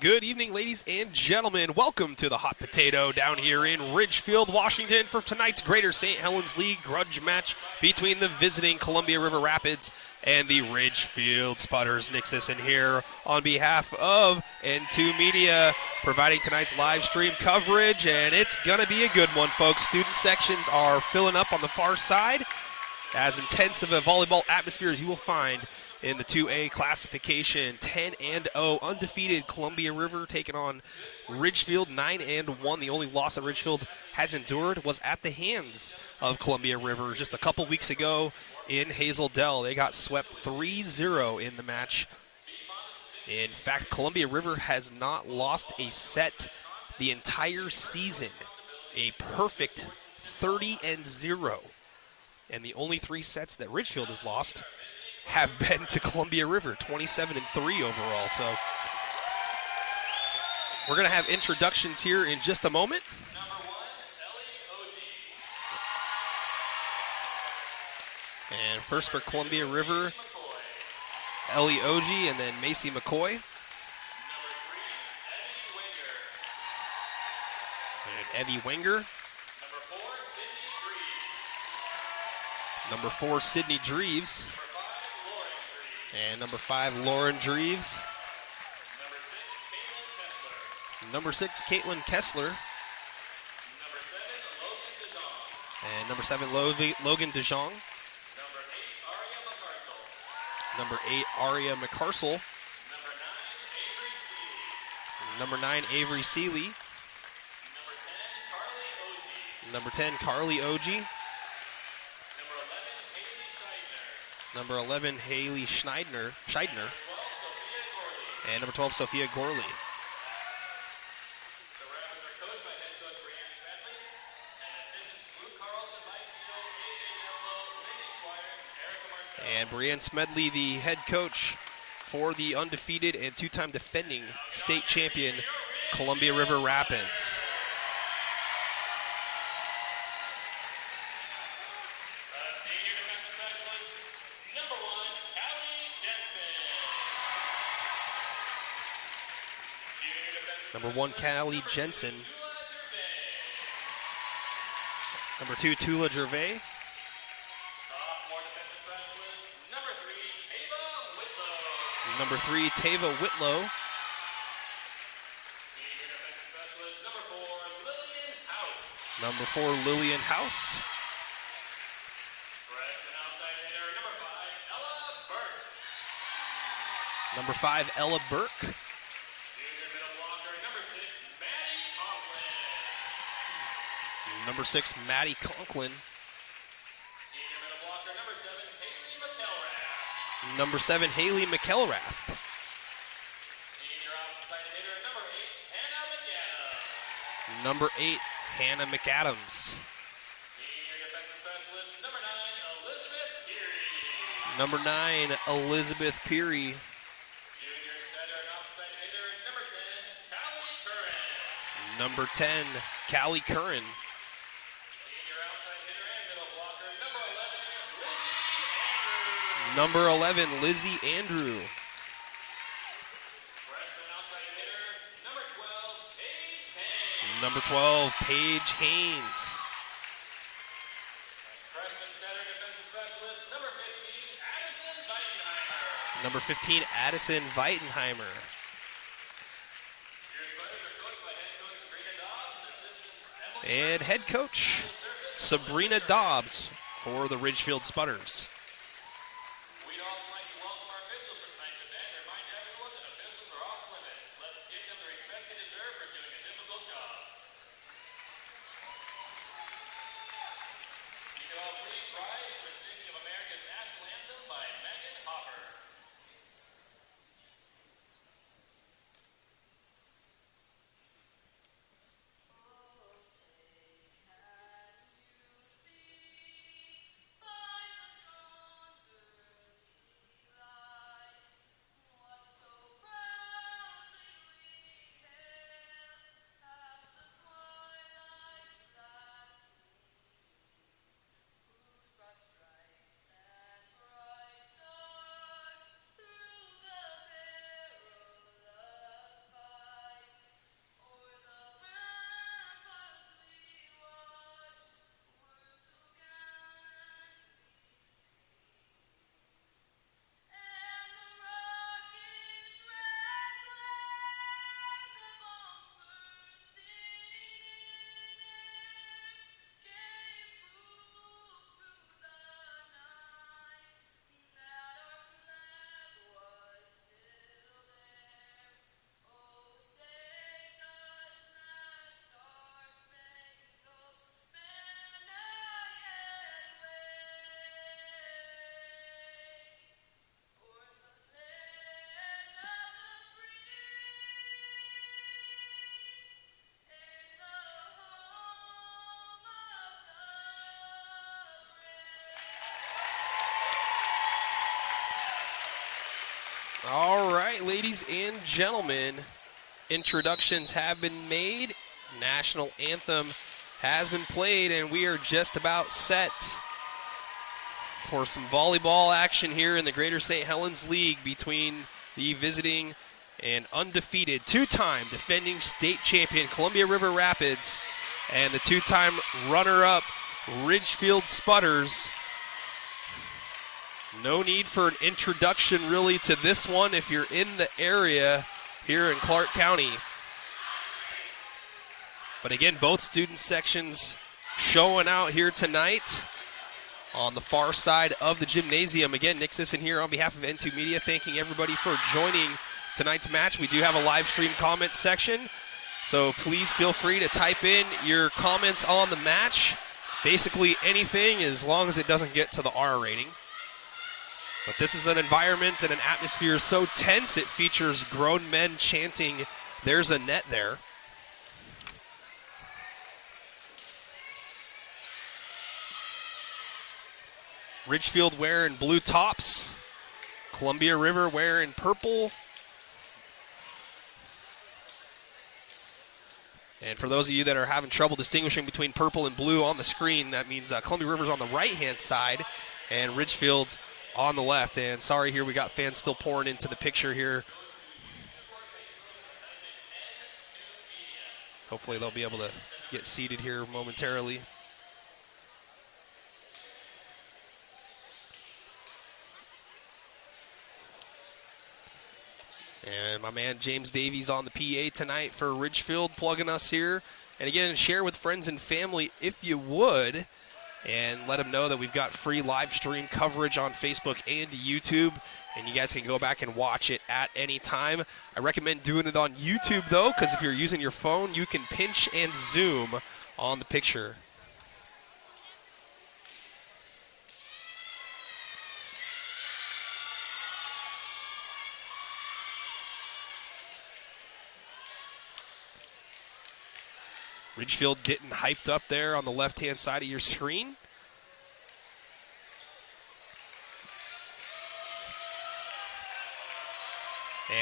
Good evening, ladies and gentlemen. Welcome to the Hot Potato down here in Ridgefield, Washington for tonight's Greater St. Helens League grudge match between the visiting Columbia River Rapids and the Ridgefield Spudders. Nick Sisson here on behalf of N2 Media, providing tonight's live stream coverage, and it's going to be a good one, folks. Student sections are filling up on the far side. As intense of a volleyball atmosphere as you will find in the 2A classification. 10-0 undefeated Columbia River taking on Ridgefield 9-1. The only loss that Ridgefield has endured was at the hands of Columbia River just a couple weeks ago in Hazel Dell. They got swept 3-0 in the match. In fact, Columbia River has not lost a set the entire season. A perfect 30-0. And the only three sets that Ridgefield has lost have been to Columbia River, 27-3 overall. So we're going to have introductions here in just a moment. And first for Columbia River, Ellie Ogie, and then Macy McCoy. And Evie Wenger. Number 4, Sydney Dreves. And number 5, Lauren Dreves. Number 6, Caitlin Kessler. And number 7, Logan DeJong. Number 8, Aria McCarsel. Number 9, Avery Seeley. Number 10, Carly Ogie. Number 11, Haley Scheidner. And number 12, Sophia Gorley. And Brianne Smedley, the head coach for the undefeated and two-time defending state champion Columbia River Rapids. Number 1, Callie Jensen. Number 2, Tula Gervais. Number 3, Tava Whitlow. Number 4, Lillian House. Number 5, Ella Burke. Number 6, Maddie Conklin. Number 7, Haley McElrath. Number 8, Hannah McAdams. Number 9, Elizabeth Peary. Number 10, Callie Curran. Number 11, Lizzie Andrew. Number 12, Paige Haynes. Number 15, Addison Weitenheimer. And head coach, Sabrina Dobbs for the Ridgefield Spudders. All right, ladies and gentlemen, introductions have been made. National anthem has been played, and we are just about set for some volleyball action here in the Greater St. Helens League between the visiting and undefeated two-time defending state champion Columbia River Rapids and the two-time runner-up Ridgefield Spudders. No need for an introduction really to this one if you're in the area here in Clark County. But again, both student sections showing out here tonight on the far side of the gymnasium. Again, Nick Sisson here on behalf of N2 Media, thanking everybody for joining tonight's match. We do have a live stream comment section, so please feel free to type in your comments on the match. Basically anything, as long as it doesn't get to the R rating. But this is an environment and an atmosphere so tense it features grown men chanting, "There's a net there." Ridgefield wearing blue tops, Columbia River wearing purple. And for those of you that are having trouble distinguishing between purple and blue on the screen, that means Columbia River's on the right-hand side and Ridgefield's on the left. And sorry here, we got fans still pouring into the picture here. Hopefully they'll be able to get seated here momentarily. And my man James Davies on the PA tonight for Ridgefield, plugging us here. And again, share with friends and family if you would, and let them know that we've got free live stream coverage on Facebook and YouTube, and you guys can go back and watch it at any time. I recommend doing it on YouTube though, because if you're using your phone, you can pinch and zoom on the picture. Ridgefield getting hyped up there on the left-hand side of your screen.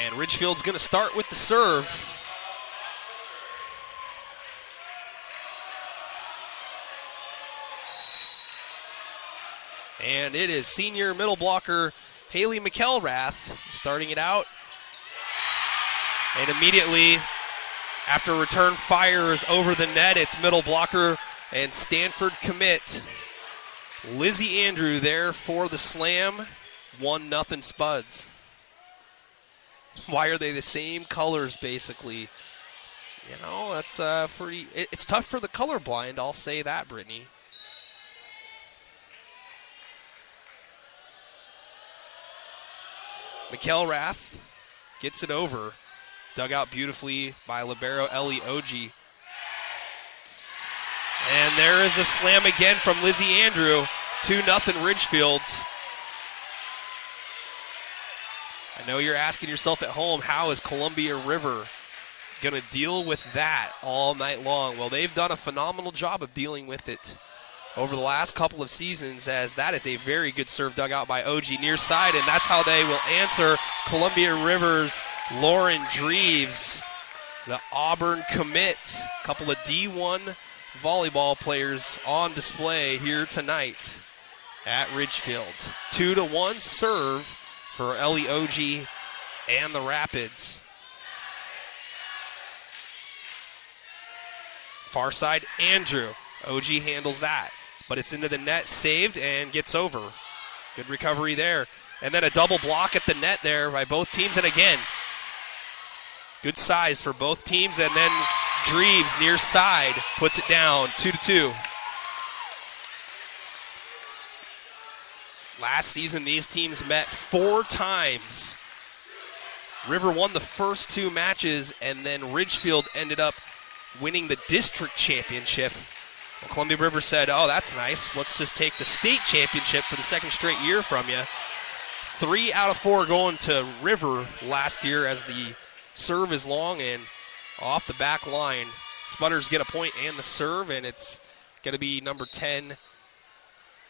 And Ridgefield's going to start with the serve. And it is senior middle blocker Haley McElrath starting it out. And immediately, after return fires over the net, it's middle blocker and Stanford commit Lizzie Andrew there for the slam. 1-0 Spuds. Why are they the same colors, basically? You know, that's pretty... It's tough for the colorblind, I'll say that, Brittany. McElrath gets it over. Dug out beautifully by libero Ellie Oji. And there is a slam again from Lizzie Andrew. 2-0 Ridgefield. I know you're asking yourself at home, how is Columbia River going to deal with that all night long? Well, they've done a phenomenal job of dealing with it over the last couple of seasons, as that is a very good serve dug out by Oji near side, and that's how they will answer Columbia River's Lauren Dreves, the Auburn commit. A couple of D1 volleyball players on display here tonight at Ridgefield. 2-1 serve for Ellie Oji and the Rapids. Far side, Andrew. Oji handles that, but it's into the net, saved, and gets over. Good recovery there. And then a double block at the net there by both teams, and again, good size for both teams, and then Dreves near side puts it down, 2-2. Last season, these teams met 4 times. River won the first 2 matches, and then Ridgefield ended up winning the district championship. Well, Columbia River said, oh, that's nice. Let's just take the state championship for the second straight year from you. 3 out of 4 going to River last year, as the serve is long and off the back line. Spudders get a point and the serve, and it's going to be number 10,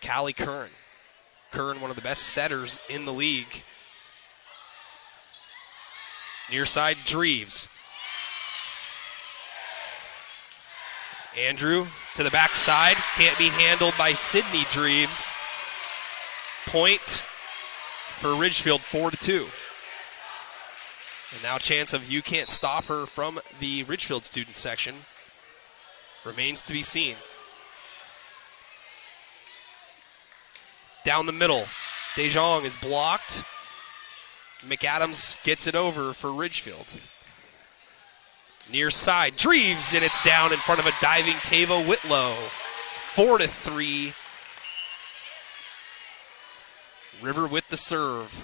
Callie Curran. Curran, one of the best setters in the league. Near side, Dreves. Andrew to the backside. Can't be handled by Sydney Dreves. Point for Ridgefield, 4-2. And now a chance of you can't stop her from the Ridgefield student section. Remains to be seen. Down the middle, DeJong is blocked. McAdams gets it over for Ridgefield. Near side, Dreves, and it's down in front of a diving Tava Whitlow. 4-3. River with the serve.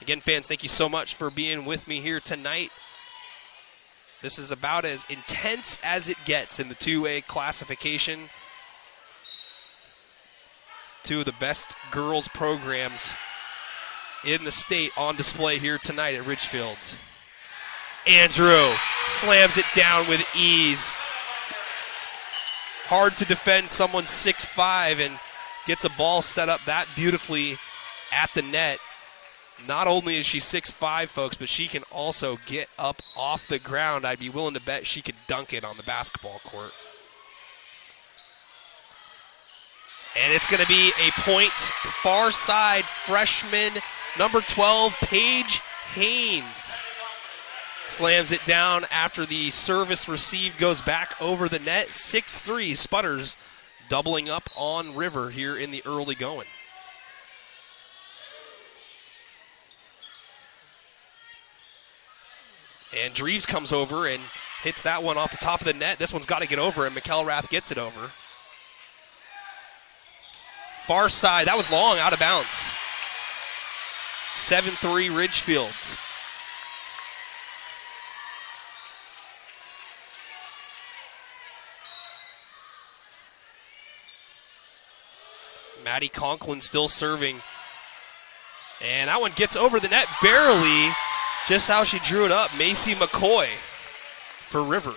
Again, fans, thank you so much for being with me here tonight. This is about as intense as it gets in the 2A classification. Two of the best girls programs in the state on display here tonight at Ridgefield. Andrew slams it down with ease. Hard to defend someone 6'5" and gets a ball set up that beautifully at the net. Not only is she 6'5", folks, but she can also get up off the ground. I'd be willing to bet she could dunk it on the basketball court. And it's going to be a point, far side freshman, number 12, Paige Haynes. Slams it down after the service received goes back over the net. 6-3, Spudders doubling up on River here in the early going. And Dreves comes over and hits that one off the top of the net. This one's got to get over, and McElrath gets it over. Far side, that was long, out of bounds. 7-3 Ridgefield. Maddie Conklin still serving. And that one gets over the net barely. Just how she drew it up. Macy McCoy for River.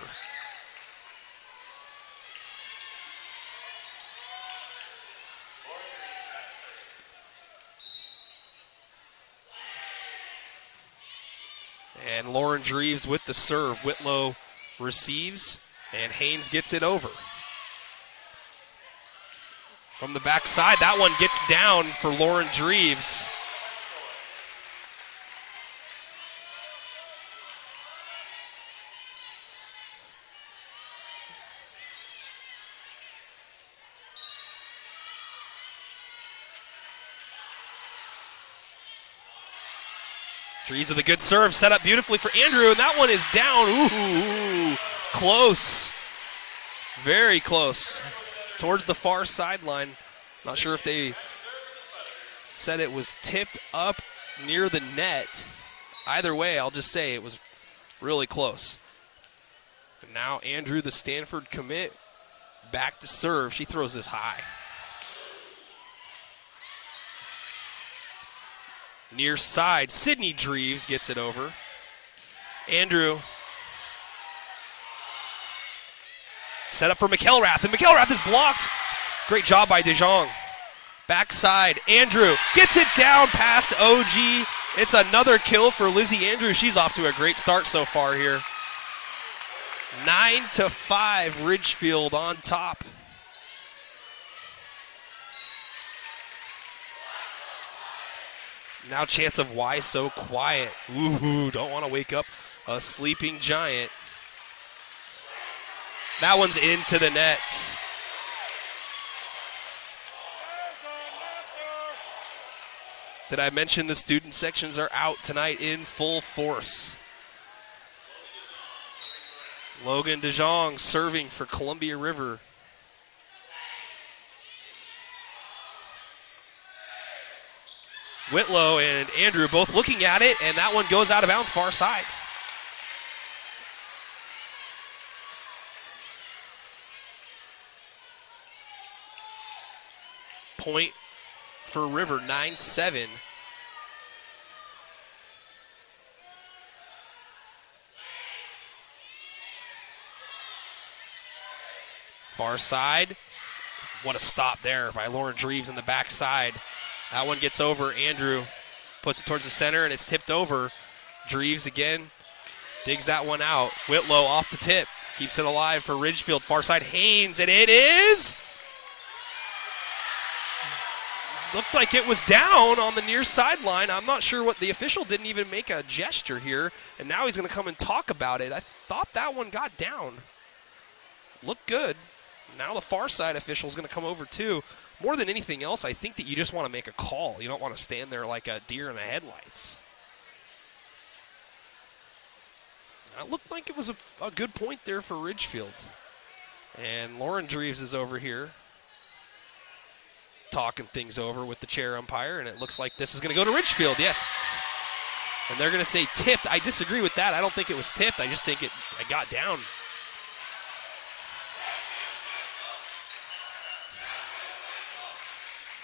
And Lauren Dreves with the serve. Whitlow receives, and Haynes gets it over. From the backside, that one gets down for Lauren Dreves. Dreves with a good serve, set up beautifully for Andrew, and that one is down. Ooh, close. Very close. Towards the far sideline. Not sure if they said it was tipped up near the net. Either way, I'll just say it was really close. And now Andrew, the Stanford commit, back to serve. She throws this high. Near side, Sydney Dreves gets it over. Andrew set up for McElrath, and McElrath is blocked. Great job by DeJong. Backside, Andrew gets it down past OG. It's another kill for Lizzie Andrews. She's off to a great start so far here. 9-5, Ridgefield on top. Now chance of why so quiet. Ooh, don't want to wake up a sleeping giant. That one's into the net. Did I mention the student sections are out tonight in full force? Logan DeJong serving for Columbia River. Whitlow and Andrew both looking at it, and that one goes out of bounds far side. Point for River, 9-7. Far side. What a stop there by Lauren Dreves in the backside. That one gets over. Andrew puts it towards the center, and it's tipped over Dreves again digs that one out. Whitlow off the tip. Keeps it alive for Ridgefield. Far side Haynes, and it is. Looked like it was down on the near sideline. I'm not sure what the official didn't even make a gesture here, and now he's going to come and talk about it. I thought that one got down. Looked good. Now the far side official is going to come over too. More than anything else, I think that you just want to make a call. You don't want to stand there like a deer in the headlights. It looked like it was a good point there for Ridgefield. And Lauren Dreves is over here talking things over with the chair umpire, and it looks like this is going to go to Ridgefield, yes. And they're going to say tipped. I disagree with that. I don't think it was tipped. I just think it got down.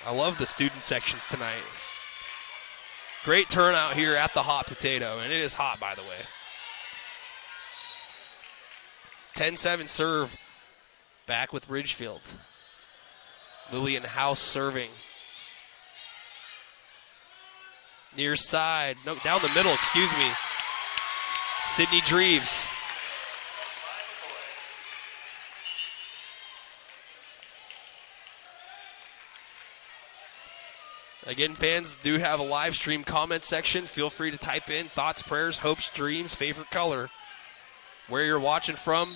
I love the student sections tonight. Great turnout here at the Hot Potato, and it is hot, by the way. 10-7 serve back with Ridgefield. Lillian House serving. Near side, no, down the middle, excuse me. Sydney Dreves. Again, fans do have a live stream comment section. Feel free to type in thoughts, prayers, hopes, dreams, favorite color, where you're watching from,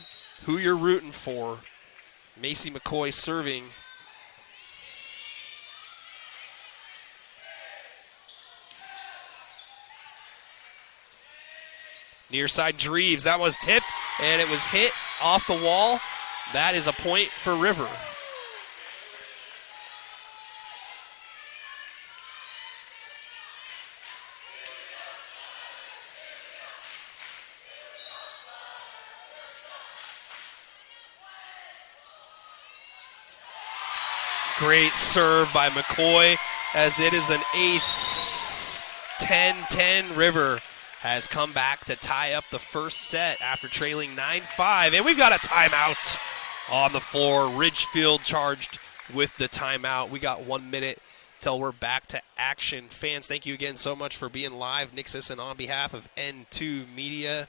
who you're rooting for. Macy McCoy serving. Near side Dreves, that was tipped, and it was hit off the wall. That is a point for River. Great serve by McCoy, as it is an ace. 10-10 River has come back to tie up the first set after trailing 9-5. And we've got a timeout on the floor. Ridgefield charged with the timeout. We got 1 minute till we're back to action. Fans, thank you again so much for being live. Nick Sisson on behalf of N2 Media.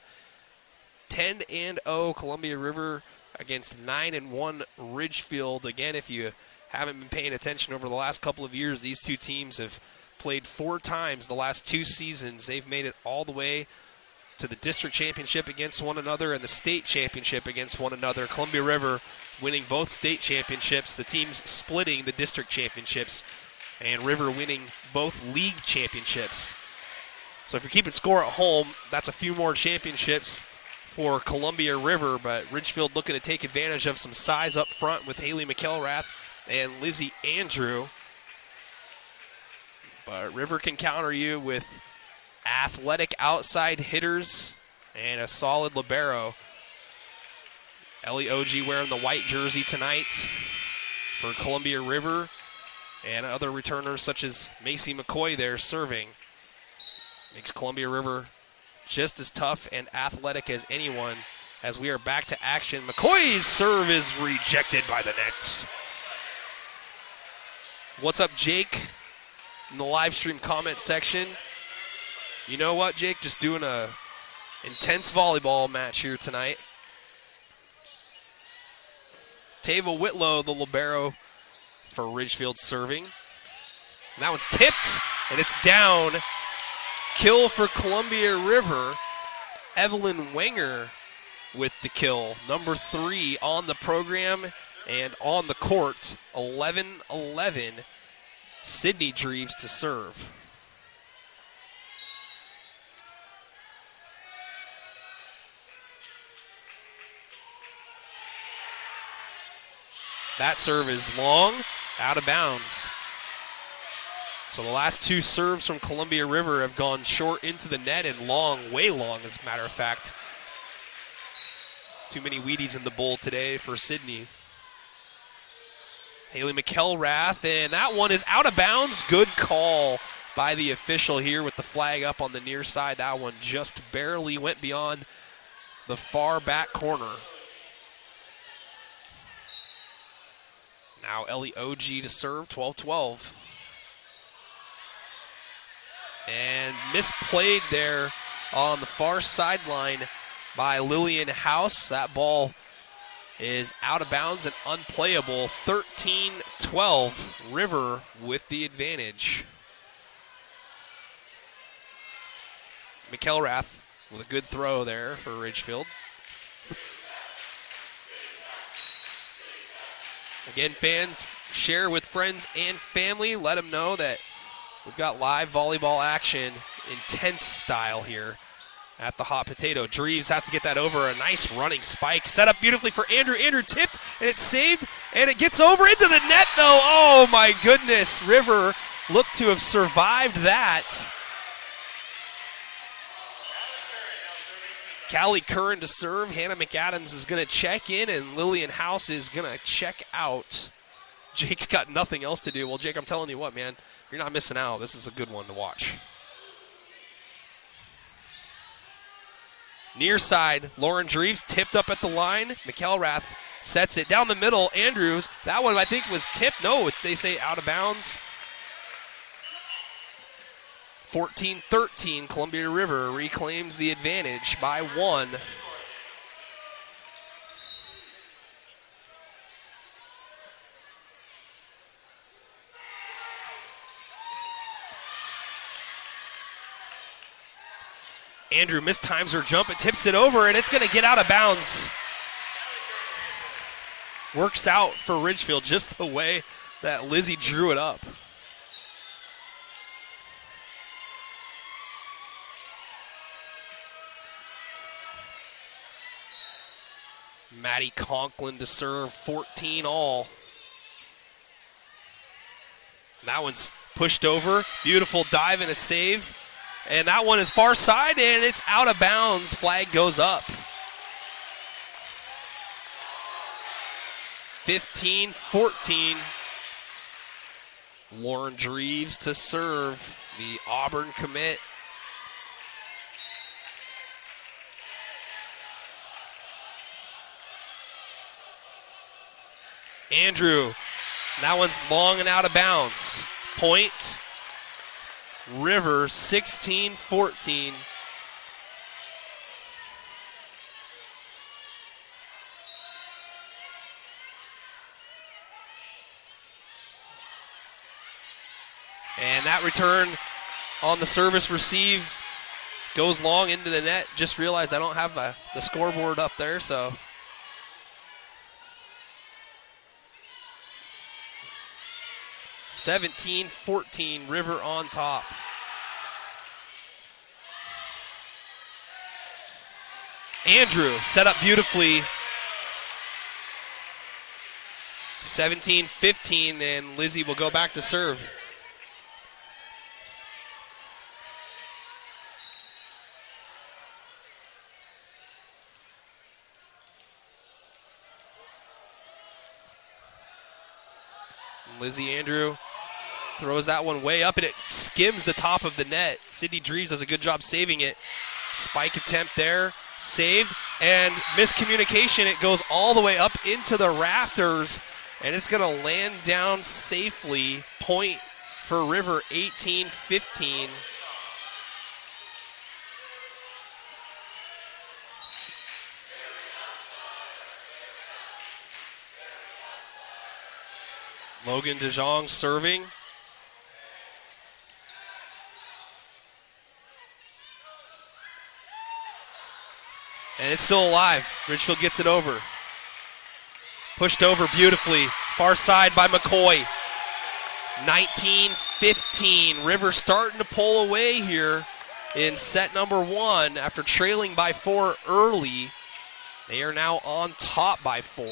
10-0 Columbia River against 9-1 Ridgefield. Again, if you haven't been paying attention over the last couple of years, these two teams have played 4 times the last 2 seasons. They've made it all the way to the district championship against one another and the state championship against one another. Columbia River winning both state championships, the teams splitting the district championships, and River winning both league championships. So if you're keeping score at home, that's a few more championships for Columbia River, but Ridgefield looking to take advantage of some size up front with Haley McElrath and Lizzie Andrew. But River can counter you with athletic outside hitters and a solid libero. Ellie Oji wearing the white jersey tonight for Columbia River, and other returners such as Macy McCoy there serving. Makes Columbia River just as tough and athletic as anyone as we are back to action. McCoy's serve is rejected by the net. What's up, Jake? In the live stream comment section. You know what, Jake? Just doing a intense volleyball match here tonight. Tava Whitlow, the libero for Ridgefield serving. And that one's tipped, and it's down. Kill for Columbia River. Evelyn Wenger with the kill. Number 3 on the program and on the court. 11-11. Sydney Dreves to serve. That serve is long, out of bounds. So the last 2 serves from Columbia River have gone short into the net and long, way long as a matter of fact. Too many Wheaties in the bowl today for Sydney. Haley McElrath, and that one is out of bounds. Good call by the official here with the flag up on the near side. That one just barely went beyond the far back corner. Now Ellie Oji to serve, 12-12. And misplayed there on the far sideline by Lillian House. That ball is out of bounds and unplayable. 13-12, River with the advantage. McElrath with a good throw there for Ridgefield. Again, fans, share with friends and family. Let them know that we've got live volleyball action, intense style here at the Hot Potato. Dreves has to get that over. A nice running spike. Set up beautifully for Andrew. Andrew tipped, and it's saved, and it gets over into the net, though. Oh, my goodness. River looked to have survived that. Callie Curran to serve. Hannah McAdams is going to check in, and Lillian House is going to check out. Jake's got nothing else to do. Well, Jake, I'm telling you what, man. You're not missing out. This is a good one to watch. Near side, Lauren Dreves tipped up at the line. McElrath sets it down the middle. Andrews, that one I think was tipped. No, they say out of bounds. 14-13, Columbia River reclaims the advantage by 1. Andrew mistimes her jump. It tips it over, and it's going to get out of bounds. Works out for Ridgefield just the way that Lizzie drew it up. Maddie Conklin to serve, 14 all. That one's pushed over. Beautiful dive and a save. And that one is far side, and it's out of bounds. Flag goes up. 15-14. Lauren Dreves to serve, the Auburn commit. Andrew, that one's long and out of bounds. Point, River, 16-14. And that return on the service receive goes long into the net. Just realized I don't have the scoreboard up there, so. (17-14), River on top. Andrew set up beautifully. 17-15, and Lizzie will go back to serve. Lizzie Andrew throws that one way up, and it skims the top of the net. Sydney Dreves does a good job saving it. Spike attempt there, saved, and miscommunication. It goes all the way up into the rafters, and it's going to land down safely. Point for River, 18-15. Logan DeJong serving. And it's still alive. Ridgefield gets it over. Pushed over beautifully. Far side by McCoy. 19-15. River starting to pull away here in set number 1 after trailing by 4 early. They are now on top by 4.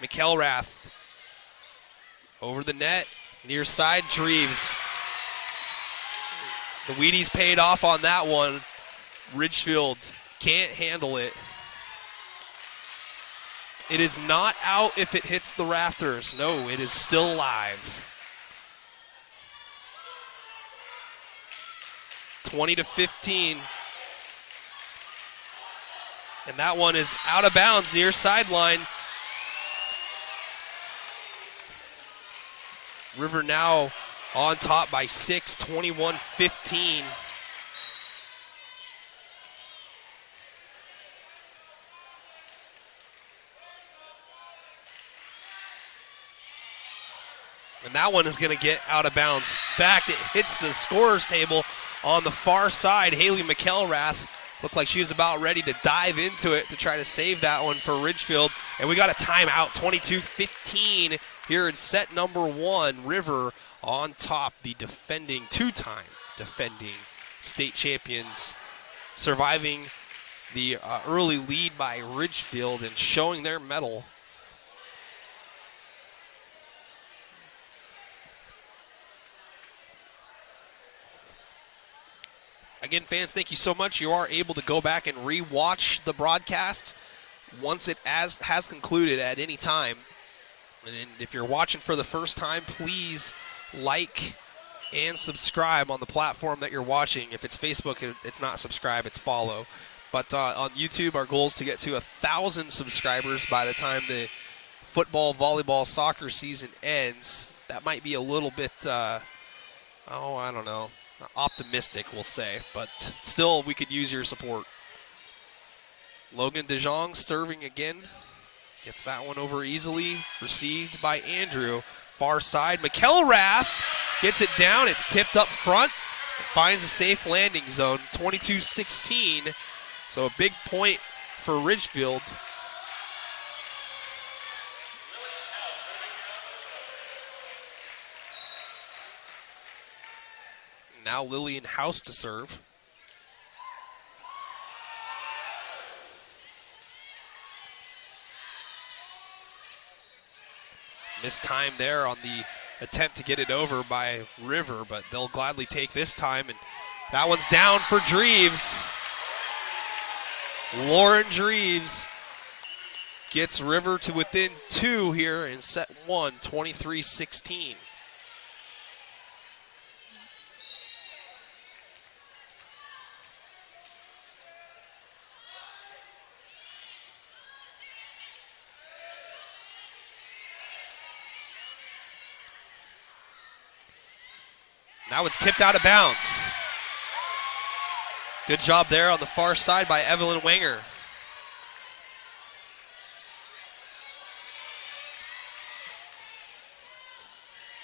McElrath over the net, near side, Dreves. The Wheaties paid off on that one. Ridgefield can't handle it. It is not out if it hits the rafters. No, it is still live. 20-15. And that one is out of bounds near sideline. River now on top by 6, 21-15. And that one is going to get out of bounds. In fact, it hits the scorer's table on the far side. Haley McElrath looked like she was about ready to dive into it to try to save that one for Ridgefield. And we got a timeout, 22-15 here in set number 1. River on top, the two-time defending state champions, surviving the early lead by Ridgefield and showing their mettle. Again, fans, thank you so much. You are able to go back and re-watch the broadcast once it has concluded at any time. And if you're watching for the first time, please like and subscribe on the platform that you're watching. If it's Facebook, it's not subscribe, it's follow. But on YouTube, our goal is to get to 1,000 subscribers by the time the football, volleyball, soccer season ends. That might be a little bit, I don't know, optimistic, we'll say. But still, we could use your support. Logan DeJong serving again. Gets that one over easily. Received by Andrew. Far side. McElrath gets it down. It's tipped up front. It finds a safe landing zone. 22-16. So a big point for Ridgefield. Now Lillian House to serve. Missed time there on the attempt to get it over by River, but they'll gladly take this time. And that one's down for Dreves. Lauren Dreves gets River to within 2 here in set 1, 23-16. Now it's tipped out of bounds. Good job there on the far side by Evelyn Wenger.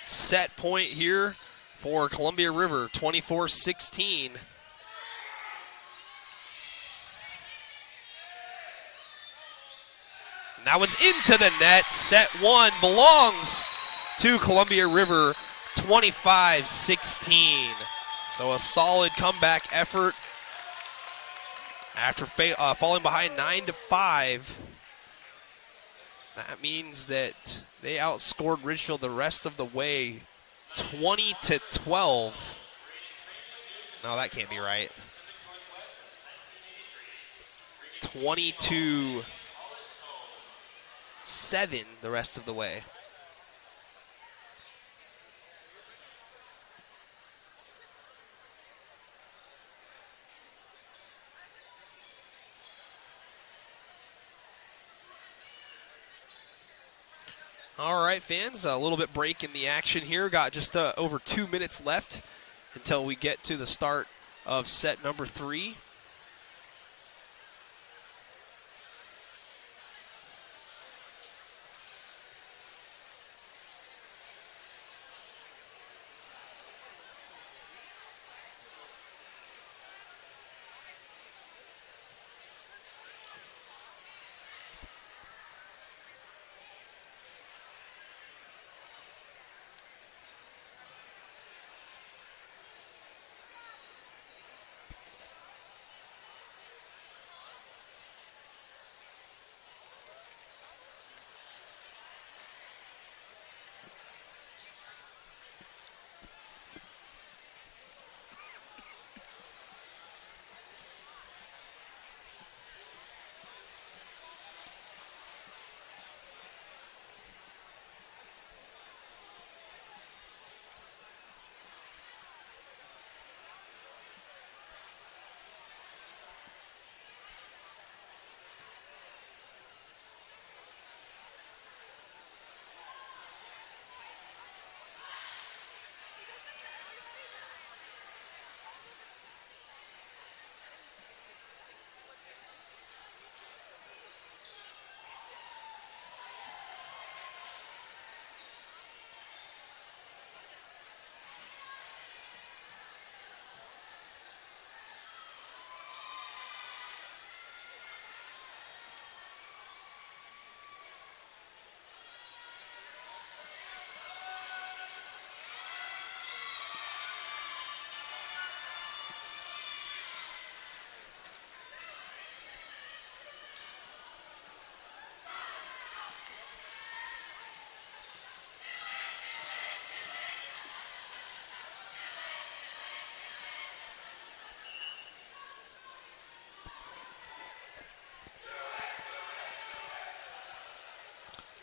Set point here for Columbia River, 24-16. And that one's into the net. Set 1 belongs to Columbia River, 25-16. So a solid comeback effort after falling behind 9-5. That means that they outscored Ridgefield the rest of the way, 20-12. No, that can't be right. 22-7 the rest of the way. All right, fans, a little bit break in the action here. Got just over 2 minutes left until we get to the start of set number 3.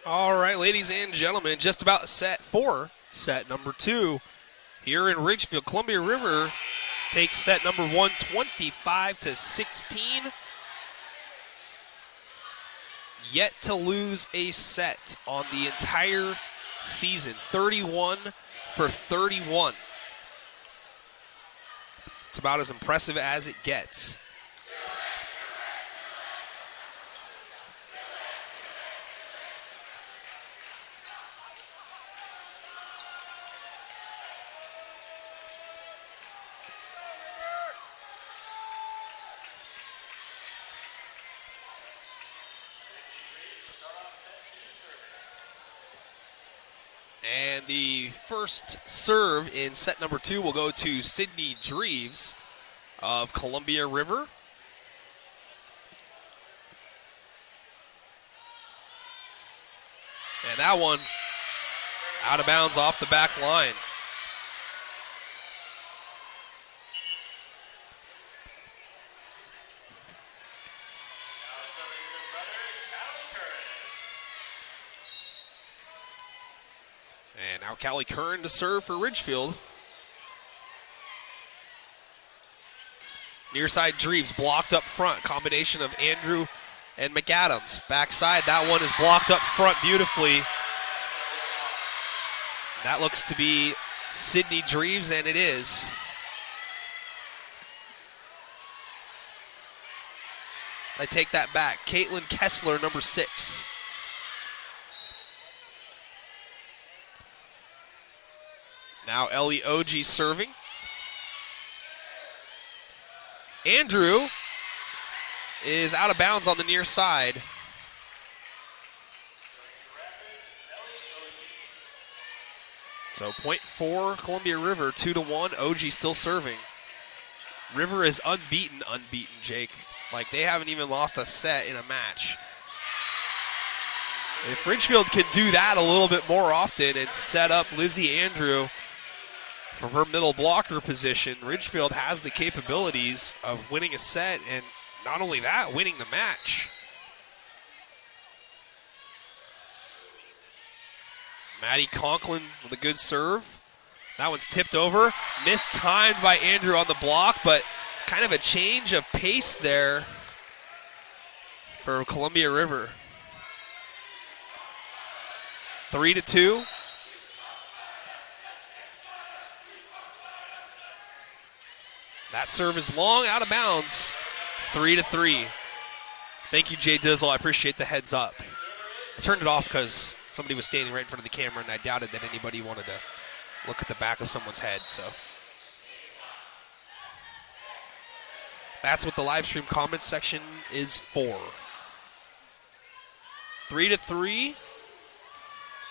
All right, ladies and gentlemen, just about set for set number 2 here in Ridgefield. Columbia River takes set number 1, 25-16. Yet to lose a set on the entire season, 31-31. It's about as impressive as it gets. And the first serve in set number 2 will go to Sydney Dreves of Columbia River. And that one out of bounds off the back line. And now Callie Curran to serve for Ridgefield. Near side Dreves blocked up front. Combination of Andrew and McAdams. Backside, that one is blocked up front beautifully. That looks to be Sydney Dreves, and it is. I take that back. Caitlin Kessler, number 6. Now Ellie Oji serving. Andrew is out of bounds on the near side. So point for Columbia River, 2-1. Oji still serving. River is unbeaten, Jake. Like, they haven't even lost a set in a match. If Ridgefield can do that a little bit more often and set up Lizzie Andrew from her middle blocker position, Ridgefield has the capabilities of winning a set, and not only that, winning the match. Maddie Conklin with a good serve. That one's tipped over. Mistimed by Andrew on the block, but kind of a change of pace there for Columbia River. 3-2. That serve is long, out of bounds. 3-3. Thank you, Jay Dizzle. I appreciate the heads up. I turned it off because somebody was standing right in front of the camera, and I doubted that anybody wanted to look at the back of someone's head. So that's what the live stream comment section is for. 3-3.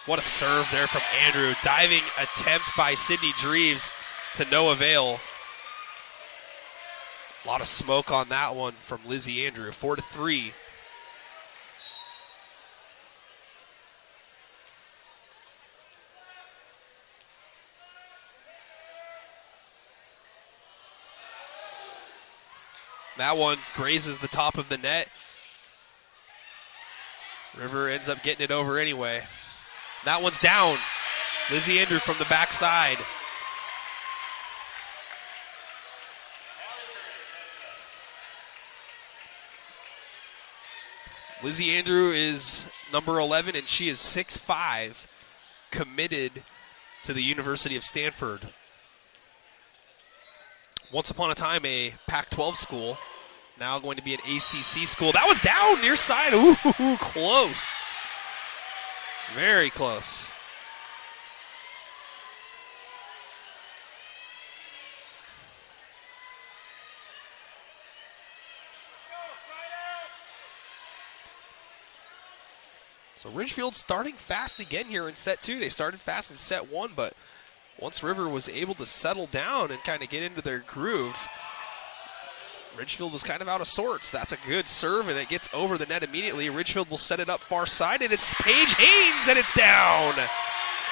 What a serve there from Andrew. Diving attempt by Sydney Dreves to no avail. A lot of smoke on that one from Lizzie Andrew. 4-3. That one grazes the top of the net. River ends up getting it over anyway. That one's down. Lizzie Andrew from the backside. Lizzie Andrew is number 11, and she is 6'5", committed to the University of Stanford. Once upon a time, a Pac-12 school, now going to be an ACC school. That one's down near side. Ooh, close. Very close. So Ridgefield starting fast again here in set 2. They started fast in set 1, but once River was able to settle down and kind of get into their groove, Ridgefield was kind of out of sorts. That's a good serve, and it gets over the net immediately. Ridgefield will set it up far side, and it's Paige Haynes, and it's down.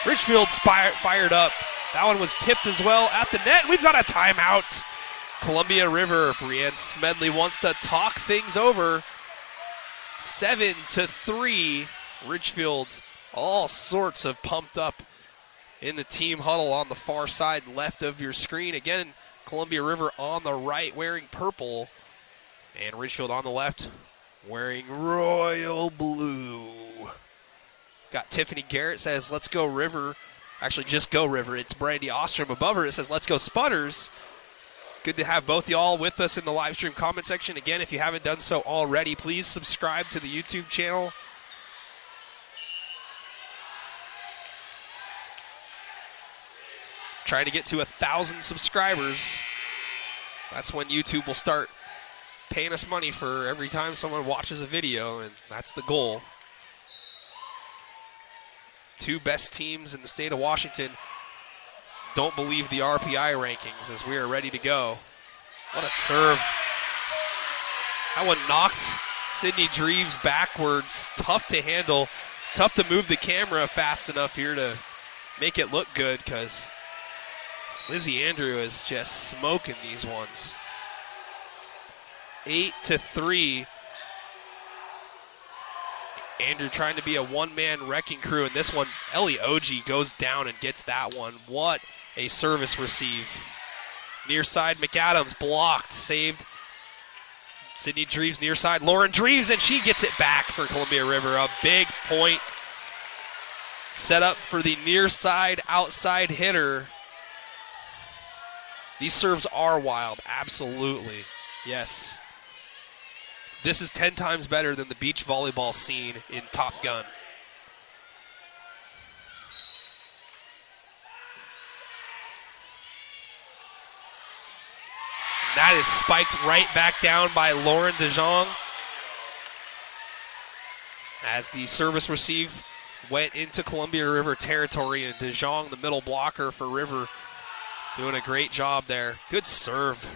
Ridgefield fired up. That one was tipped as well at the net. We've got a timeout. Columbia River, Brianne Smedley wants to talk things over. 7-3. Ridgefield all sorts of pumped up in the team huddle on the far side left of your screen. Again, Columbia River on the right wearing purple, and Ridgefield on the left wearing royal blue. Got Tiffany Garrett says, let's go River. Actually, just go River. It's Brandy Ostrom above her. It says, let's go Spudders. Good to have both y'all with us in the live stream comment section. Again, if you haven't done so already, please subscribe to the YouTube channel. Trying to get to 1,000 subscribers. That's when YouTube will start paying us money for every time someone watches a video, and that's the goal. Two best teams in the state of Washington don't believe the RPI rankings as we are ready to go. What a serve. That one knocked Sydney Dreves backwards. Tough to handle. Tough to move the camera fast enough here to make it look good because Lizzie Andrew is just smoking these ones. 8-3. Andrew trying to be a one-man wrecking crew, and this one, Ellie Oji goes down and gets that one. What a service receive. Near side, McAdams blocked, saved. Sydney Dreves near side, Lauren Dreves, and she gets it back for Columbia River. A big point set up for the near side, outside hitter. These serves are wild, absolutely, yes. This is 10 times better than the beach volleyball scene in Top Gun. That is spiked right back down by Lauren DeJong. As the service receive went into Columbia River territory, and DeJong, the middle blocker for River, doing a great job there. Good serve.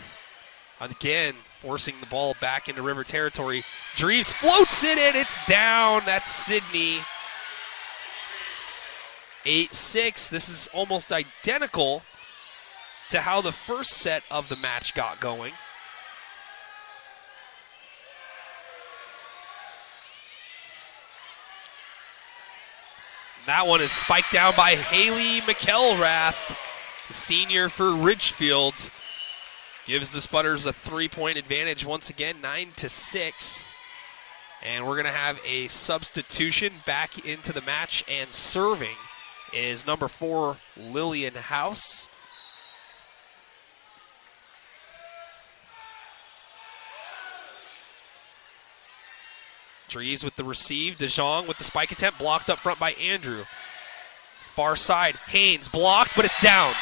Again, forcing the ball back into River territory. Dreves floats it in, it's down. That's Sydney. 8-6. This is almost identical to how the first set of the match got going. That one is spiked down by Haley McElrath, the senior for Ridgefield. Gives the Spudders a 3-point advantage once again, 9-6. And we're going to have a substitution back into the match, and serving is number 4, Lillian House. Dreves with the receive, DeJong with the spike attempt, blocked up front by Andrew. Far side, Haynes blocked, but it's down.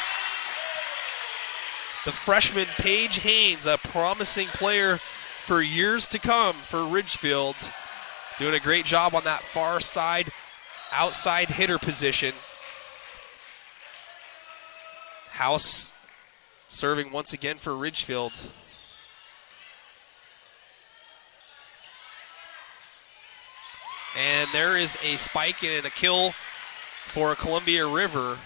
The freshman Paige Haynes, a promising player for years to come for Ridgefield, doing a great job on that far side, outside hitter position. House serving once again for Ridgefield. And there is a spike and a kill for Columbia River.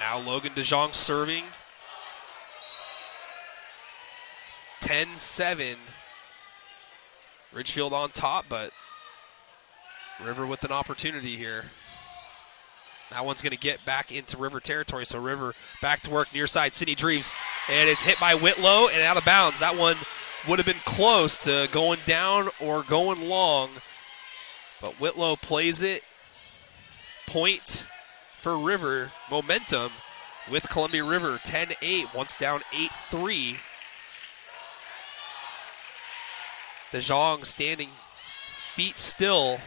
Now Logan DeJong serving. 10-7. Ridgefield on top, but River with an opportunity here. That one's going to get back into River territory, so River back to work near side. Sydney Dreves, and it's hit by Whitlow and out of bounds. That one would have been close to going down or going long, but Whitlow plays it. Point for River, momentum with Columbia River, 10-8, once down 8-3. DeJong standing feet still.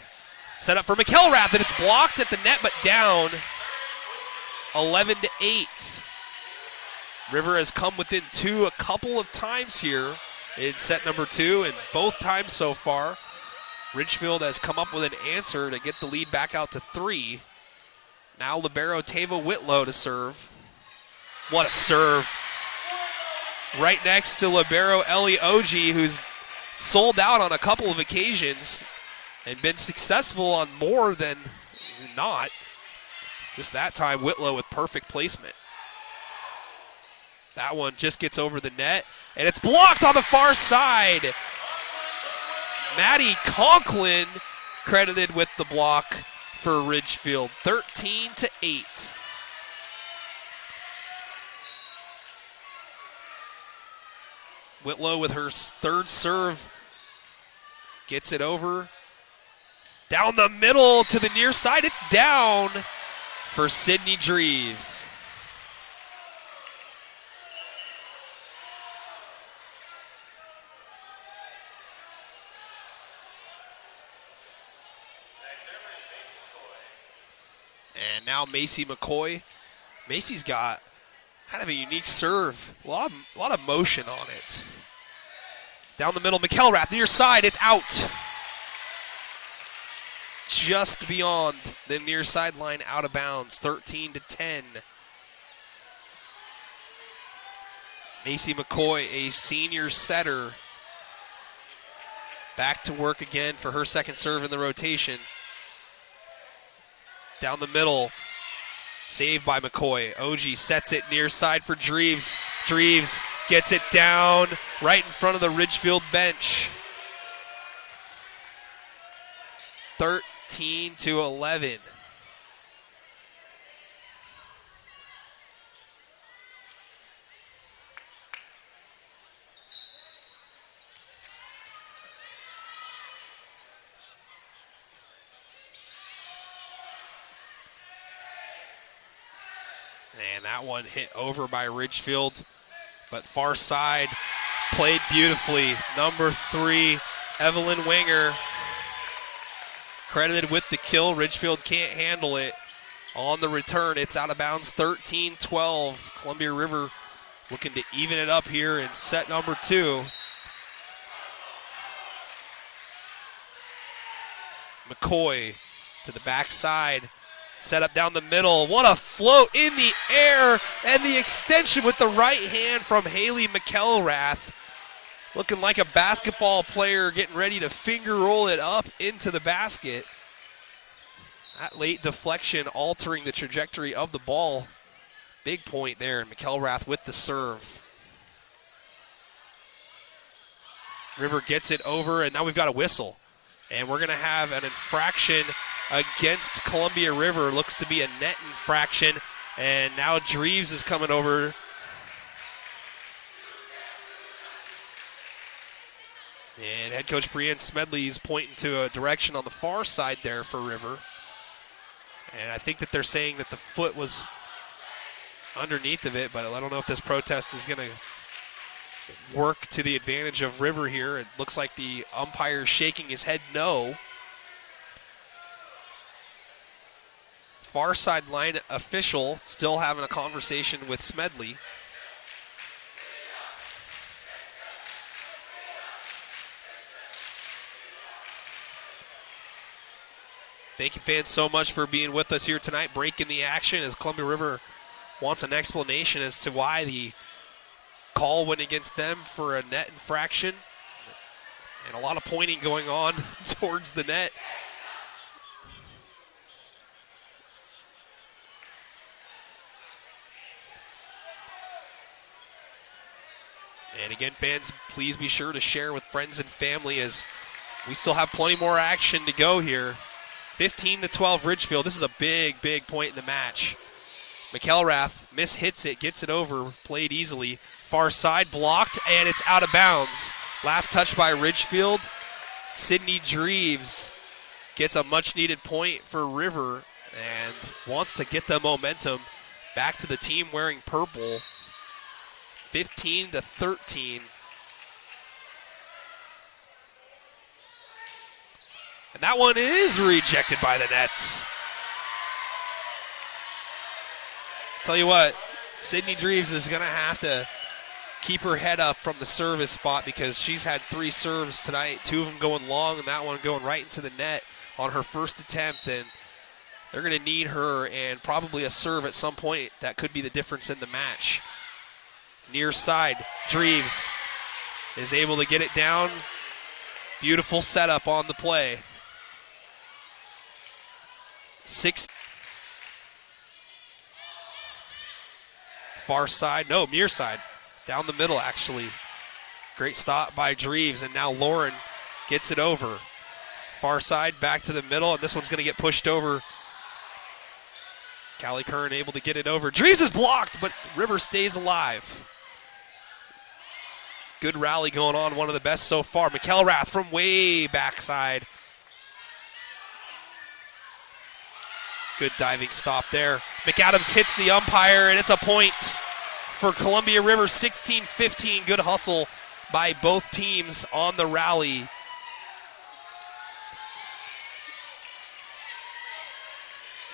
Set up for McElrath, and it's blocked at the net, but down 11-8. River has come within 2 a couple of times here in set number 2, and both times so far, Ridgefield has come up with an answer to get the lead back out to 3. Now libero Tava Whitlow to serve. What a serve. Right next to libero Ellie Oji, who's sold out on a couple of occasions and been successful on more than not. Just that time, Whitlow with perfect placement. That one just gets over the net, and it's blocked on the far side. Maddie Conklin credited with the block for Ridgefield, 13-8. Whitlow with her third serve gets it over. Down the middle to the near side. It's down for Sydney Dreves. And now Macy McCoy. Macy's got kind of a unique serve. A lot of motion on it. Down the middle, McElrath, near side, it's out. Just beyond the near sideline, out of bounds, 13-10. Macy McCoy, a senior setter, back to work again for her second serve in the rotation. Down the middle, saved by McCoy. Oji sets it near side for Dreves. Dreves gets it down right in front of the Ridgefield bench. 13-11. And that one hit over by Ridgefield, but far side played beautifully. Number 3, Evelyn Winger, credited with the kill. Ridgefield can't handle it. On the return, it's out of bounds, 13-12. Columbia River looking to even it up here in set number 2. McCoy to the backside. Set up down the middle. What a float in the air, and the extension with the right hand from Haley McElrath. Looking like a basketball player getting ready to finger roll it up into the basket. That late deflection altering the trajectory of the ball. Big point there, and McElrath with the serve. River gets it over, and now we've got a whistle. And we're going to have an infraction against Columbia River. Looks to be a net infraction, and now Dreves is coming over. And head coach Brianne Smedley is pointing to a direction on the far side there for River. And I think that they're saying that the foot was underneath of it, but I don't know if this protest is going to work to the advantage of River here. It looks like the umpire is shaking his head no. Far sideline official still having a conversation with Smedley. Thank you, fans, so much for being with us here tonight, breaking the action as Columbia River wants an explanation as to why the call went against them for a net infraction. And a lot of pointing going on towards the net. And again, fans, please be sure to share with friends and family as we still have plenty more action to go here. 15-12 Ridgefield. This is a big, big point in the match. McElrath mishits it, gets it over, played easily. Far side blocked, and it's out of bounds. Last touch by Ridgefield. Sydney Dreves gets a much-needed point for River and wants to get the momentum back to the team wearing purple. 15-13. And that one is rejected by the net. Tell you what, Sydney Dreves is going to have to keep her head up from the service spot because she's had 3 serves tonight, 2 of them going long and that one going right into the net on her first attempt. And they're going to need her and probably a serve at some point that could be the difference in the match. Near side, Dreves is able to get it down. Beautiful setup on the play. 6 Far side, no, near side. Down the middle, actually. Great stop by Dreves, and now Lauren gets it over. Far side, back to the middle, and this one's going to get pushed over. Callie Curran able to get it over. Dreves is blocked, but River stays alive. Good rally going on, one of the best so far. McElrath from way backside. Good diving stop there. McAdams hits the umpire, and it's a point for Columbia River, 16-15. Good hustle by both teams on the rally.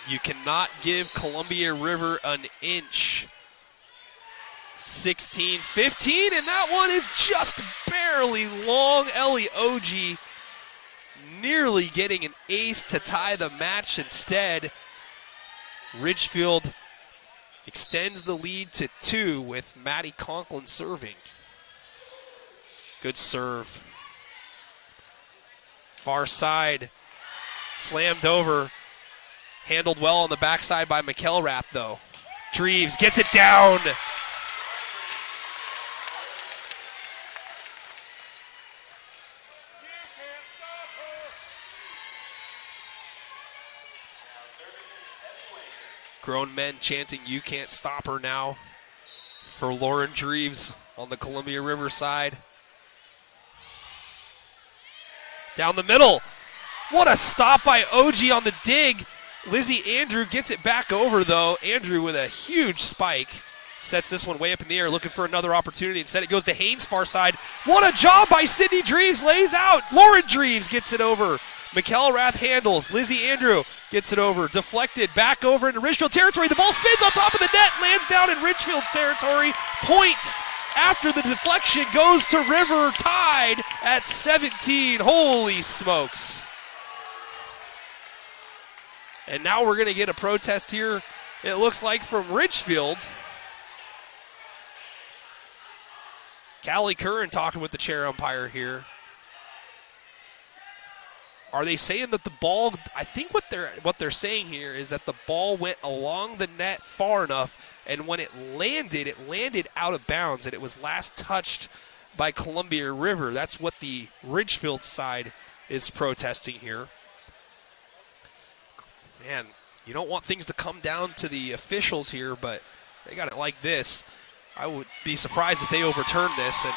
You cannot give Columbia River an inch. 16-15, and that one is just barely long. Ellie Oji nearly getting an ace to tie the match. Instead, Ridgefield extends the lead to 2 with Maddie Conklin serving. Good serve. Far side, slammed over. Handled well on the backside by McElrath, though. Dreves gets it down. Grown men chanting, "You can't stop her" now for Lauren Dreves on the Columbia River side. Down the middle. What a stop by OG on the dig. Lizzie Andrew gets it back over, though. Andrew with a huge spike. Sets this one way up in the air, looking for another opportunity. Instead, it goes to Haynes' far side. What a job by Sydney Dreves. Lays out. Lauren Dreves gets it over. McElrath handles. Lizzie Andrew gets it over. Deflected back over into Ridgefield territory. The ball spins on top of the net. Lands down in Ridgefield's territory. Point after the deflection goes to River, tied at 17. Holy smokes. And now we're going to get a protest here, it looks like, from Ridgefield. Callie Curran talking with the chair umpire here. Are they saying that the ball, I think what they're saying here is that the ball went along the net far enough, and when it landed out of bounds, and it was last touched by Columbia River. That's what the Ridgefield side is protesting here. Man, you don't want things to come down to the officials here, but they got it like this. I would be surprised if they overturn this, and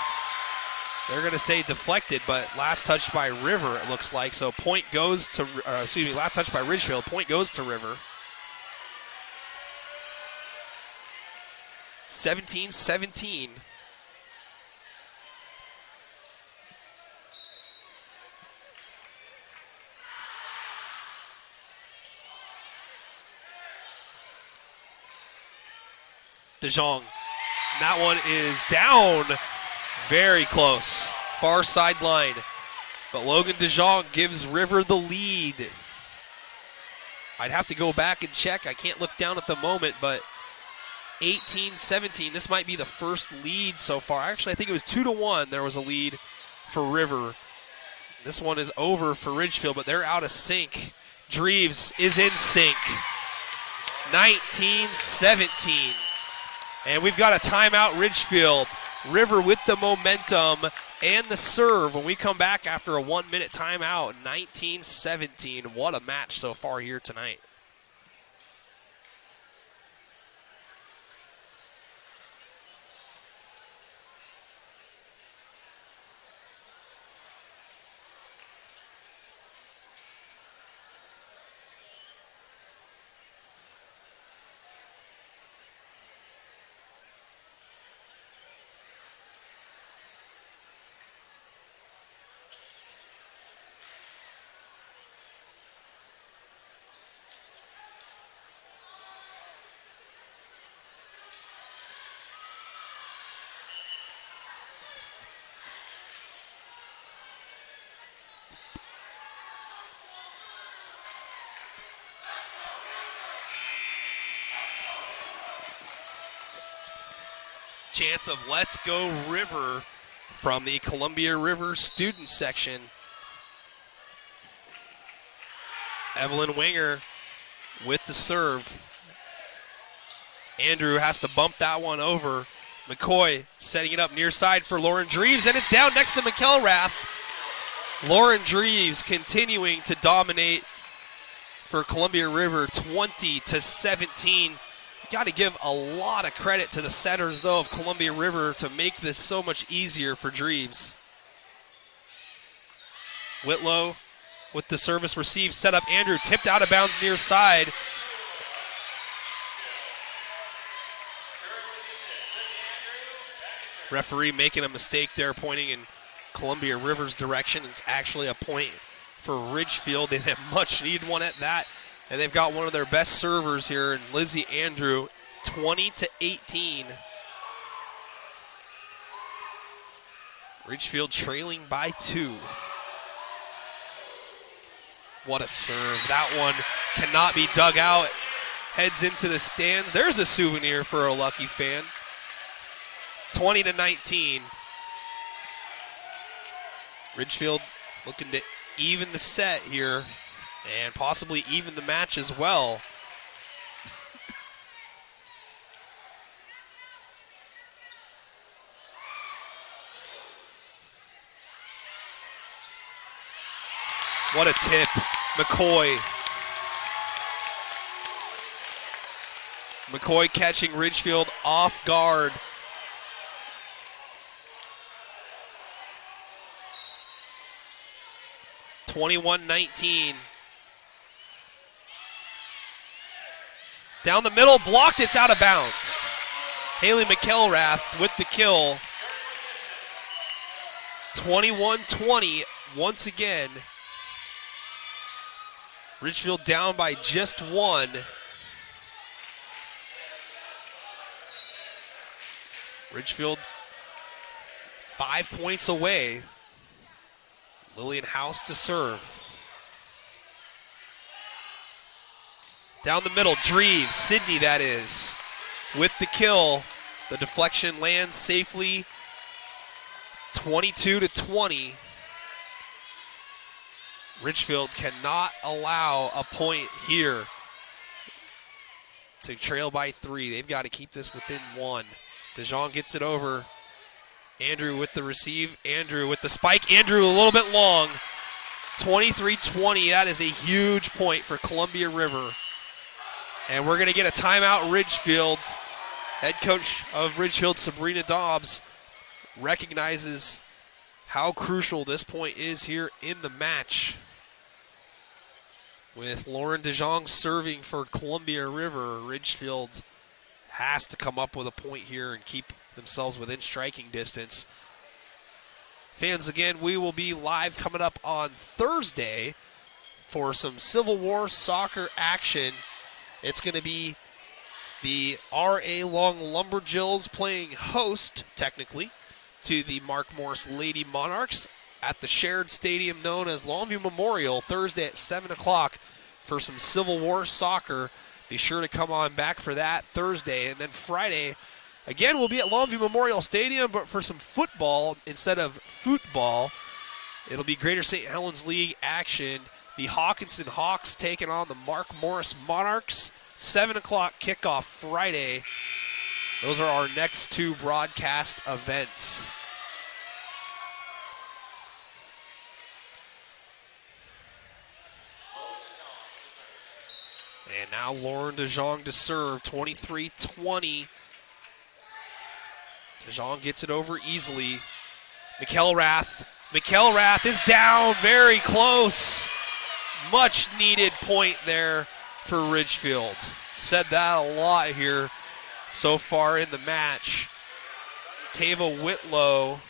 they're going to say deflected, but last touch by River, it looks like. So point goes to, last touch by Ridgefield, point goes to River. 17-17. DeJong. That one is down. Very close. Far sideline. But Logan DeJong gives River the lead. I'd have to go back and check. I can't look down at the moment, but 18-17. This might be the first lead so far. Actually, I think it was 2-1. There was a lead for River. This one is over for Ridgefield, but they're out of sync. Dreves is in sync. 19-17. And we've got a timeout, Ridgefield. River with the momentum and the serve when we come back after a 1-minute timeout. 19-17. What a match so far here tonight. Chance of Let's Go River from the Columbia River student section. Evelyn Winger with the serve. Andrew has to bump that one over. McCoy setting it up near side for Lauren Dreves, and it's down next to McElrath. Lauren Dreves continuing to dominate for Columbia River, 20-17. Got to give a lot of credit to the setters, though, of Columbia River to make this so much easier for Dreves. Whitlow with the service received, set up Andrew, tipped out of bounds near side. Referee making a mistake there, pointing in Columbia River's direction. It's actually a point for Ridgefield, and a much-needed one at that. And they've got one of their best servers here in Lizzie Andrew, 20-18. Ridgefield trailing by 2. What a serve. That one cannot be dug out. Heads into the stands. There's a souvenir for a lucky fan. 20-19. Ridgefield looking to even the set here and possibly even the match as well. What a tip. McCoy. McCoy catching Ridgefield off guard. 21-19. Down the middle, blocked, it's out of bounds. Haley McElrath with the kill. 21-20 once again. Ridgefield down by just 1. Ridgefield 5 points away. Lillian House to serve. Down the middle, Dreves, Sydney that is, with the kill. The deflection lands safely, 22-20. Ridgefield cannot allow a point here to trail by 3. They've got to keep this within 1. DeJong gets it over. Andrew with the receive. Andrew with the spike. Andrew a little bit long. 23-20. That is a huge point for Columbia River. And we're going to get a timeout. Ridgefield. Head coach of Ridgefield, Sabrina Dobbs, recognizes how crucial this point is here in the match. With Lauren DeJong serving for Columbia River, Ridgefield has to come up with a point here and keep themselves within striking distance. Fans, again, we will be live coming up on Thursday for some Civil War soccer action. It's going to be the R.A. Long Lumberjills playing host, technically, to the Mark Morris Lady Monarchs at the shared stadium known as Longview Memorial, Thursday at 7 o'clock for some Civil War soccer. Be sure to come on back for that Thursday. And then Friday, again, we'll be at Longview Memorial Stadium, but for some football instead of football. It'll be Greater St. Helens League action. The Hawkinson Hawks taking on the Mark Morris Monarchs. 7 o'clock kickoff Friday. Those are our next 2 broadcast events. And now Lauren DeJong to serve, 23-20. DeJong gets it over easily. McElrath is down, very close. Much needed point there for Ridgefield. Said that a lot here so far in the match. Tava Whitlow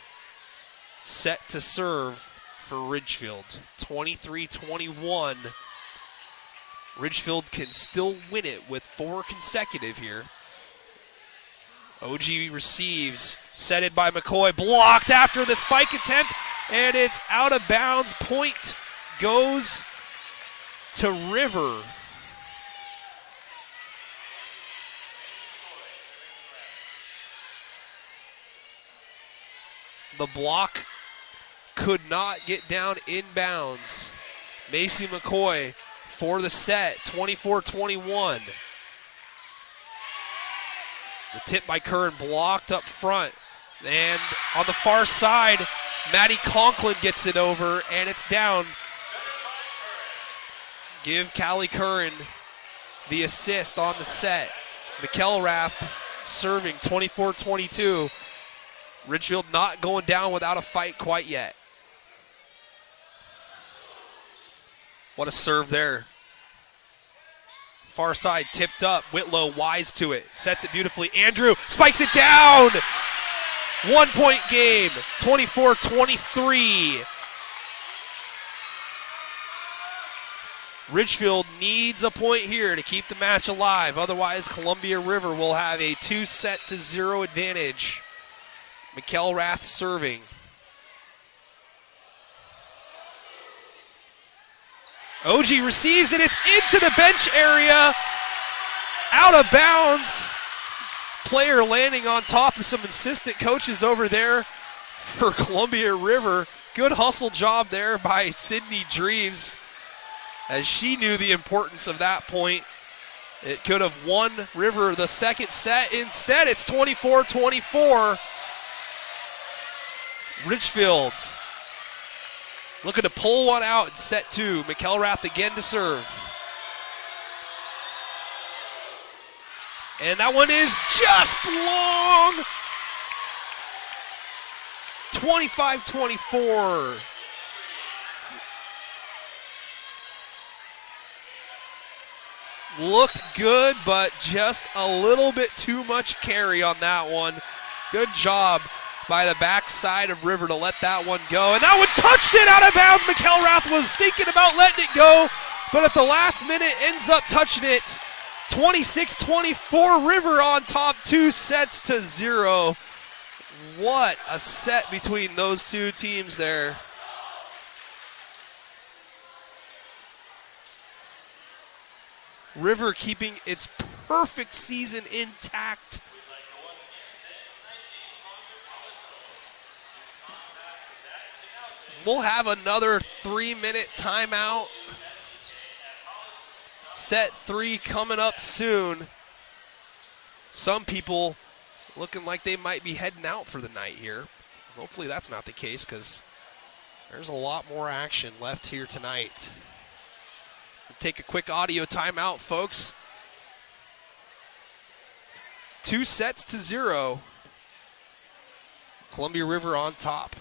set to serve for Ridgefield, 23-21. Ridgefield can still win it with 4 consecutive here. OG receives, set it by McCoy, blocked after the spike attempt, and it's out of bounds. Point goes to River. The block could not get down inbounds. Macy McCoy for the set, 24-21. The tip by Curran blocked up front. And on the far side, Maddie Conklin gets it over, and it's down. Give Callie Curran the assist on the set. McElrath serving 24-22. Ridgefield not going down without a fight quite yet. What a serve there. Far side tipped up. Whitlow wise to it. Sets it beautifully. Andrew spikes it down. 1 point game. 24-23. Ridgefield needs a point here to keep the match alive. Otherwise, Columbia River will have a 2-0 advantage. McElrath serving. Oji receives it. It's into the bench area. Out of bounds. Player landing on top of some assistant coaches over there for Columbia River. Good hustle job there by Sydney Dreves, as she knew the importance of that point. It could have won River the second set. Instead, it's 24-24. Ridgefield looking to pull one out in set two. McElrath again to serve. And that one is just long. 25-24. Looked good, but just a little bit too much carry on that one. Good job by the backside of River to let that one go. And that one's touched it out of bounds. McElrath was thinking about letting it go, but at the last minute ends up touching it. 26-24, River on top, 2-0. What a set between those two teams there. River keeping its perfect season intact. We'll have another 3-minute timeout. Set three coming up soon. Some people looking like they might be heading out for the night here. Hopefully that's not the case, because there's a lot more action left here tonight. We'll take a quick audio timeout, folks. 2-0. Columbia River on top.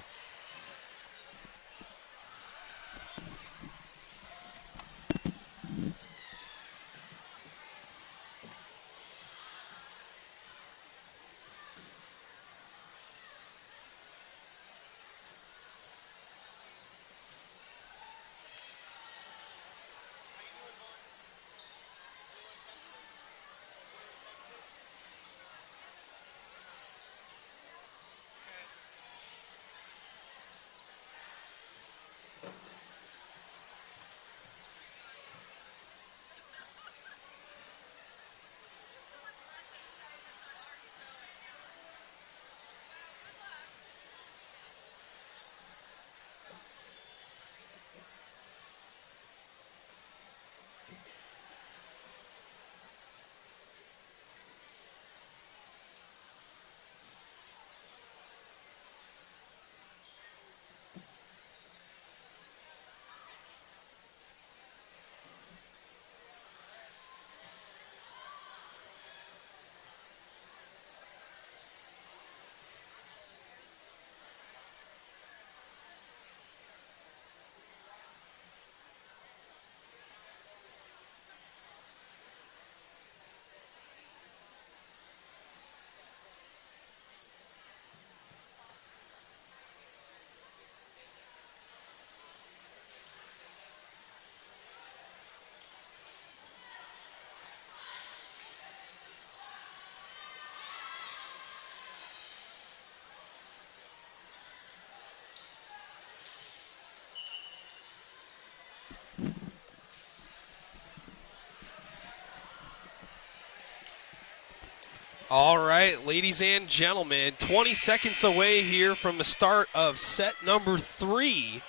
All right, ladies and gentlemen, 20 seconds away here from the start of set number 3.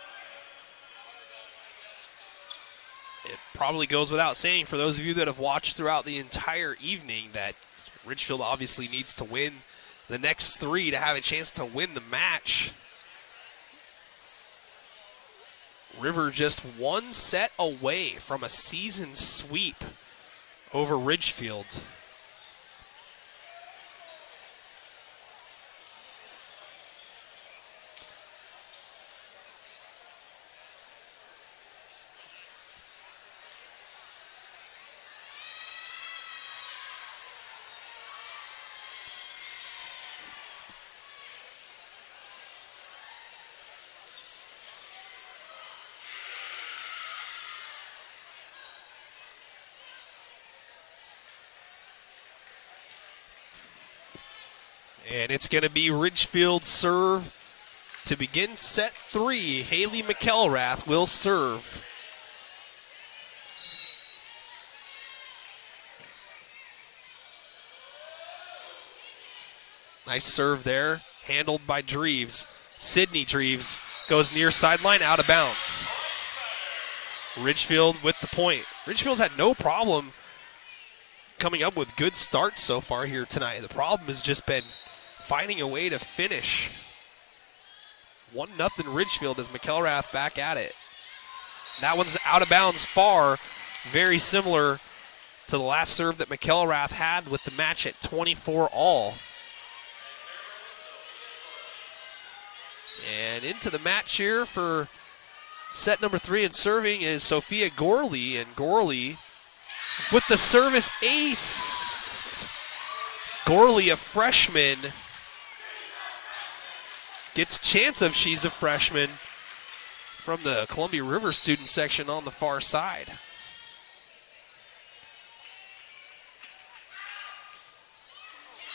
It probably goes without saying for those of you that have watched throughout the entire evening that Ridgefield obviously needs to win the next 3 to have a chance to win the match. River just 1 set away from a season sweep over Ridgefield. And it's going to be Ridgefield's serve to begin set 3. Haley McElrath will serve. Nice serve there, handled by Dreves. Sydney Dreves goes near sideline, out of bounds. Ridgefield with the point. Ridgefield's had no problem coming up with good starts so far here tonight. The problem has just been finding a way to finish. 1-0 Ridgefield as McElrath back at it. That one's out of bounds far, very similar to the last serve that McElrath had with the match at 24 all. And into the match here for set number 3 and serving is Sophia Gorley, and Gorley with the service ace. Gorley, a freshman, gets chance of she's a freshman from the Columbia River student section on the far side.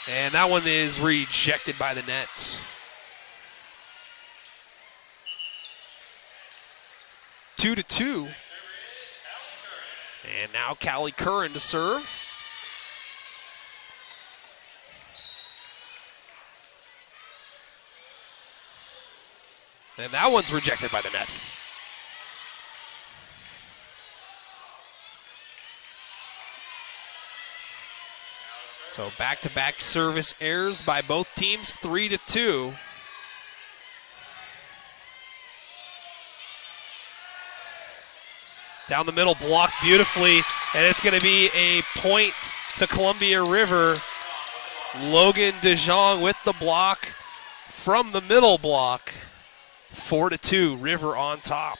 And that one is rejected by the net. 2-2. And now Callie Curran to serve. And that one's rejected by the net. So back-to-back service errors by both teams, 3-2. Down the middle, blocked beautifully, and it's going to be a point to Columbia River. Logan DeJong with the block from the middle block. 4-2, River on top.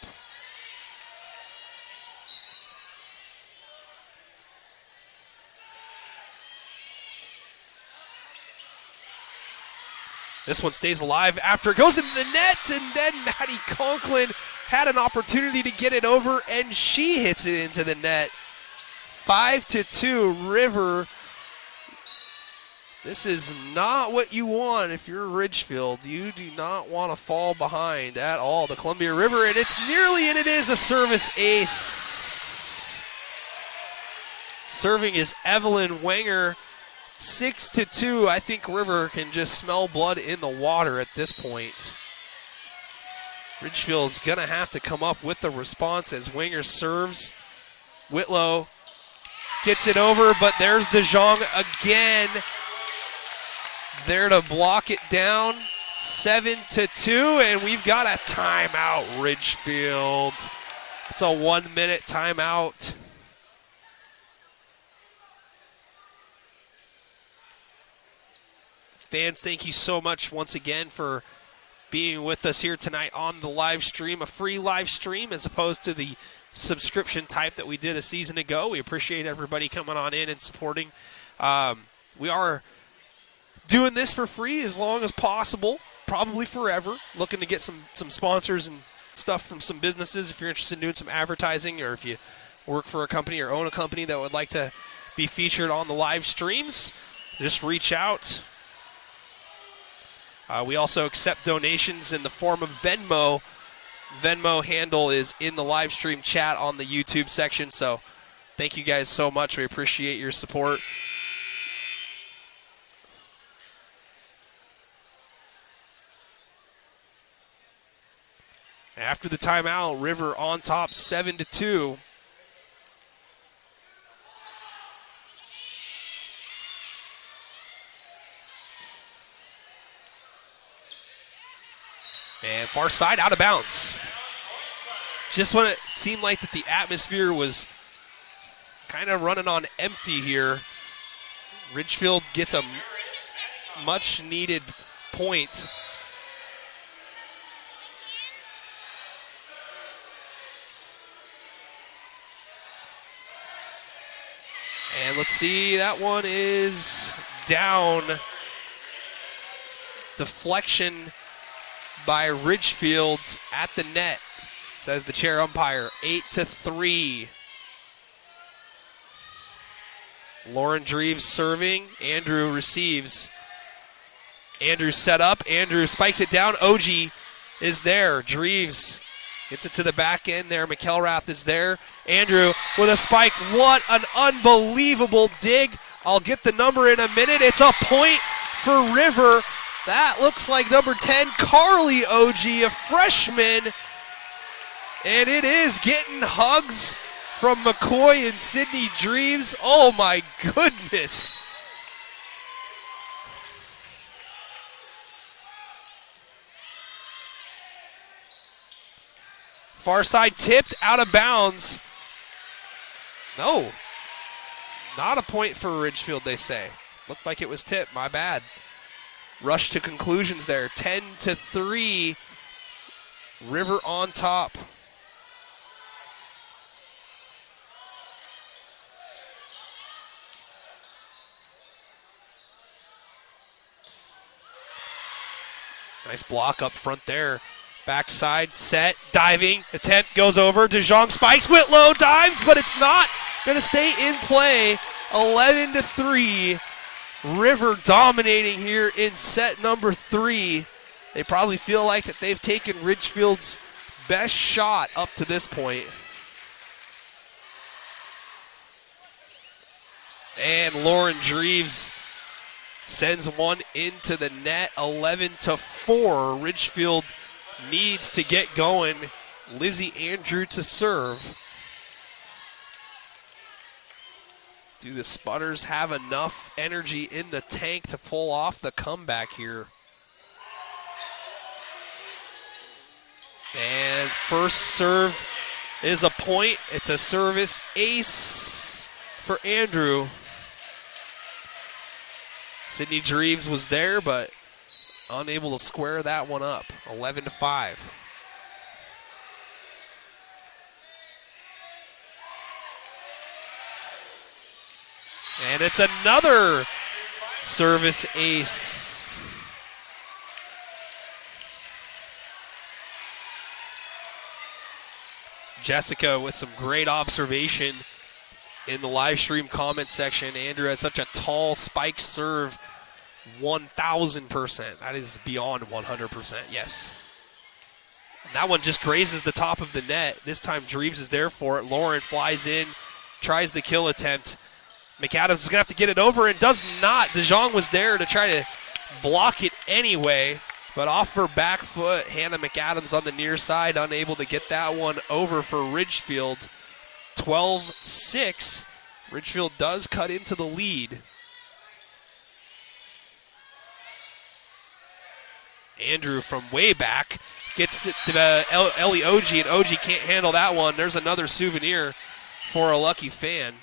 This one stays alive after it goes into the net, and then Maddie Conklin had an opportunity to get it over, and she hits it into the net. 5-2, River. This is not what you want if you're Ridgefield. You do not want to fall behind at all. The Columbia River, and it's nearly, and it is a service ace. Serving is Evelyn Wenger. 6-2. I think River can just smell blood in the water at this point. Ridgefield's going to have to come up with a response as Wenger serves. Whitlow gets it over, but there's DeJong again. There to block it down. 7-2, and we've got a timeout, Ridgefield. It's a 1-minute timeout. Fans, thank you so much once again for being with us here tonight on the live stream, a free live stream as opposed to the subscription type that we did a season ago. We appreciate everybody coming on in and supporting. We are doing this for free as long as possible, probably forever. Looking to get some sponsors and stuff from some businesses if you're interested in doing some advertising, or if you work for a company or own a company that would like to be featured on the live streams, just reach out. We also accept donations in the form of Venmo. Venmo handle is in the live stream chat on the YouTube section. So thank you guys so much. We appreciate your support. After the timeout, River on top 7-2. far side, out of bounds. Just when it seemed like that the atmosphere was kind of running on empty here, Ridgefield gets a much needed point. And let's see, that one is down. Deflection by Ridgefield at the net, says the chair umpire. 8-3. Lauren Dreves serving. Andrew receives. Andrew set up. Andrew spikes it down. OG is there. Dreves gets it to the back end there. McElrath is there. Andrew with a spike. What an unbelievable dig. I'll get the number in a minute. It's a point for River. That looks like number 10, Carly OG, a freshman. And it is getting hugs from McCoy and Sydney Dreves. Oh my goodness. Far side tipped, out of bounds. No, not a point for Ridgefield, they say. Looked like it was tipped, my bad. Rush to conclusions there, 10-3, River on top. Nice block up front there. Backside, set, diving, attempt goes over. DeJong spikes, Whitlow dives, but it's not going to stay in play. 11-3. River dominating here in set number 3. They probably feel like that they've taken Ridgefield's best shot up to this point. And Lauren Dreves sends one into the net. 11-4. Ridgefield needs to get going. Lizzie Andrew to serve. Do the Spudders have enough energy in the tank to pull off the comeback here? And first serve is a point. It's a service ace for Andrew. Sydney Dreves was there, but unable to square that one up. 11-5. And it's another service ace. Jessica with some great observation in the live stream comment section. Andrew has such a tall spike serve. 1,000%. That is beyond 100%, yes. And that one just grazes the top of the net. This time Dreves is there for it. Lauren flies in, tries the kill attempt. McAdams is going to have to get it over and does not. DeJong was there to try to block it anyway, but off her back foot, Hannah McAdams on the near side, unable to get that one over for Ridgefield. 12-6. Ridgefield does cut into the lead. Andrew from way back gets it to Ellie OG, and OG can't handle that one. There's another souvenir for a lucky fan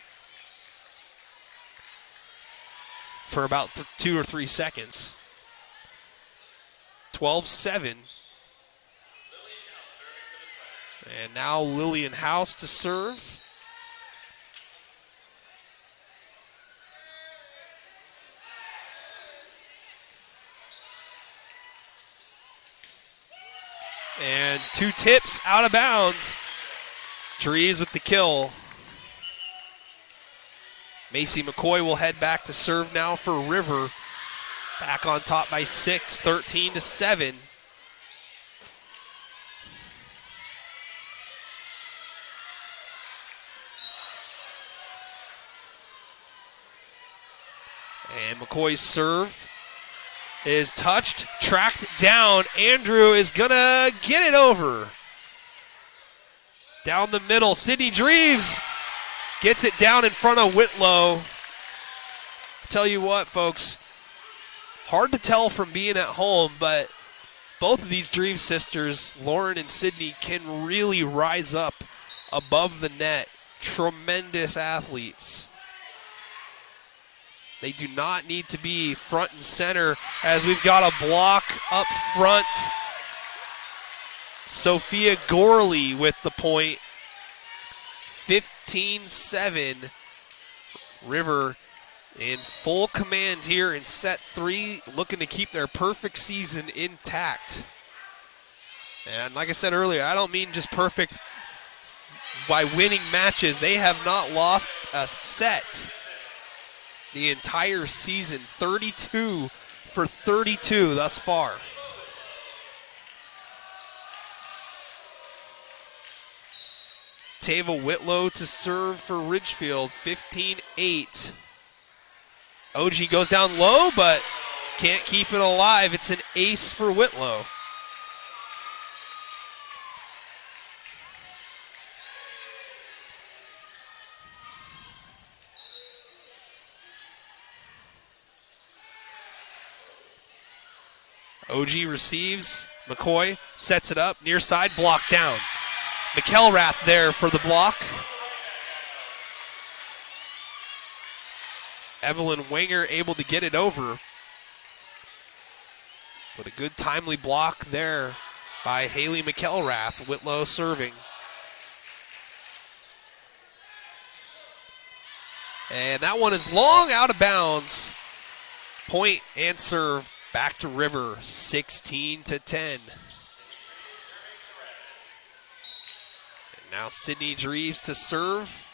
for about 2 or 3 seconds. 12-7. And now Lillian House to serve. And 2 tips out of bounds. Dreves with the kill. Macy McCoy will head back to serve now for River. Back on top by 6, 13-7. And McCoy's serve is touched, tracked down. Andrew is gonna get it over. Down the middle, Sydney Dreves gets it down in front of Whitlow. I tell you what, folks, hard to tell from being at home, but both of these Dreves sisters, Lauren and Sydney, can really rise up above the net. Tremendous athletes. They do not need to be front and center as we've got a block up front. Sophia Gorley with the point. 15-7. River in full command here in set 3, looking to keep their perfect season intact. And like I said earlier, I don't mean just perfect by winning matches. They have not lost a set the entire season. 32 for 32 thus far. Tava Whitlow to serve for Ridgefield, 15-8. OG goes down low, but can't keep it alive. It's an ace for Whitlow. OG receives. McCoy sets it up. Near side, blocked down. McElrath there for the block. Evelyn Wenger able to get it over. With a good timely block there by Haley McElrath. Whitlow serving. And that one is long out of bounds. Point and serve back to River, 16-10. Now Sydney Dreves to serve.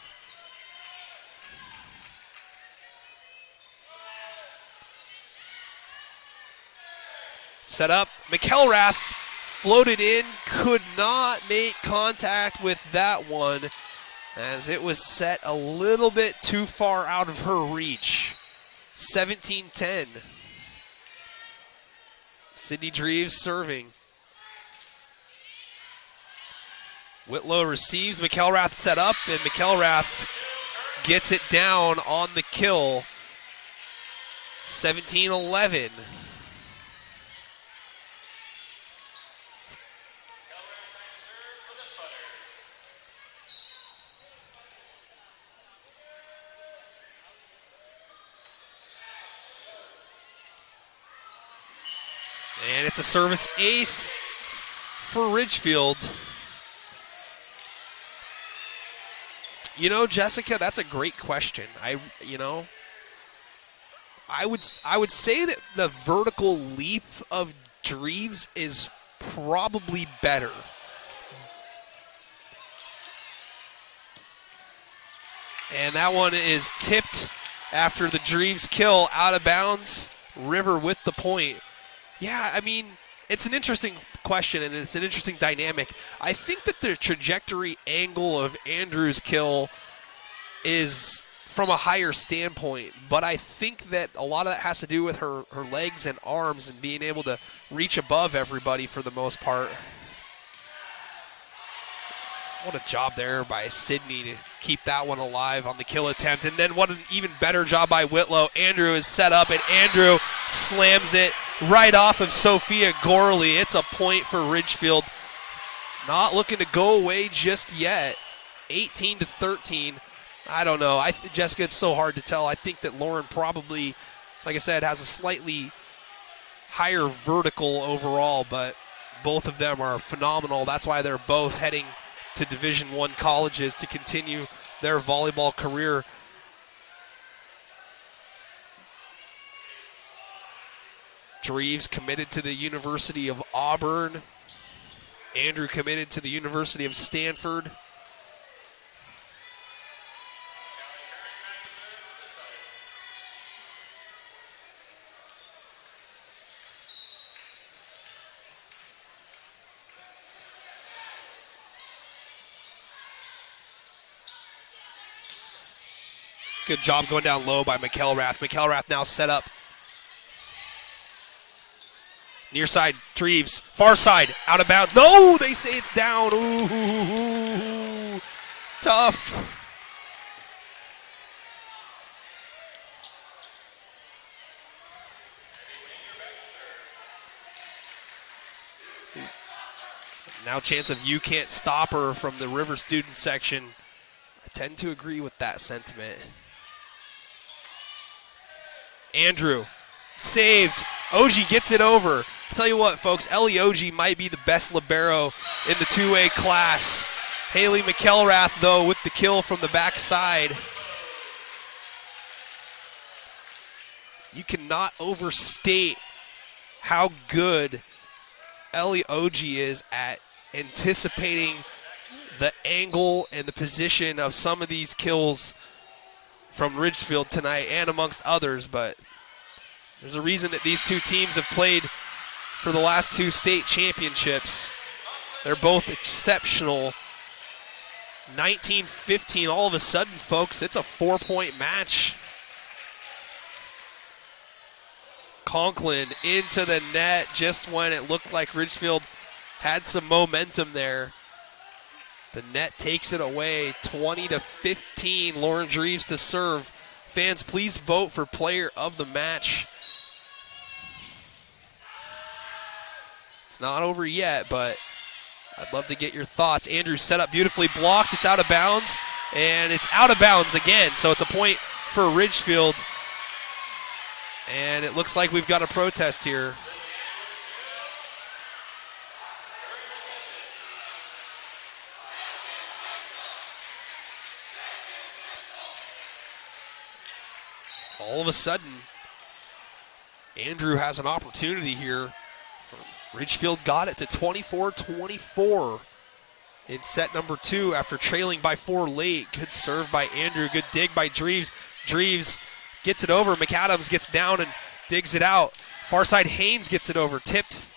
Set up. McElrath floated in, could not make contact with that one as it was set a little bit too far out of her reach. 17-10. Sydney Dreves serving. Whitlow receives, McElrath set up, and McElrath gets it down on the kill. 17-11. And it's a service ace for Ridgefield. You know, Jessica, that's a great question. I would say that the vertical leap of Dreves is probably better. And that one is tipped after the Dreves kill, out of bounds. River with the point. Yeah, I mean, it's an interesting question and it's an interesting dynamic. I think that the trajectory angle of Andrew's kill is from a higher standpoint, but I think that a lot of that has to do with her legs and arms and being able to reach above everybody for the most part. What a job there by Sydney to keep that one alive on the kill attempt. And then what an even better job by Whitlow. Andrew is set up, and Andrew slams it right off of Sophia Gorley. It's a point for Ridgefield. Not looking to go away just yet. 18-13. I don't know. Jessica, it's so hard to tell. I think that Lauren probably, like I said, has a slightly higher vertical overall, but both of them are phenomenal. That's why they're both heading to Division I colleges to continue their volleyball career. Dreves committed to the University of Auburn. Andrew committed to the University of Stanford. Good job going down low by McElrath. McElrath now set up. Near side, Dreves. Far side, out of bounds. No, they say it's down. Ooh, tough. Now chance of you can't stop her from the River student section. I tend to agree with that sentiment. Andrew, saved. Oji gets it over. I'll tell you what, folks, Ellie Oji might be the best libero in the two-way class. Haley McElrath, though, with the kill from the backside. You cannot overstate how good Ellie Oji is at anticipating the angle and the position of some of these kills from Ridgefield tonight and amongst others, but there's a reason that these two teams have played for the last two state championships. They're both exceptional. 19-15, all of a sudden, folks, it's a 4-point match. Conklin into the net just when it looked like Ridgefield had some momentum there. The net takes it away, 20-15. Lauren Dreves to serve. Fans, please vote for player of the match. It's not over yet, but I'd love to get your thoughts. Andrew set up beautifully, blocked. It's out of bounds, and it's out of bounds again. So it's a point for Ridgefield. And it looks like we've got a protest here. All of a sudden, Andrew has an opportunity here. Ridgefield got it to 24-24 in set number 2 after trailing by 4 late. Good serve by Andrew, good dig by Dreves. Dreves gets it over, McAdams gets down and digs it out. Far side Haynes gets it over, tipped.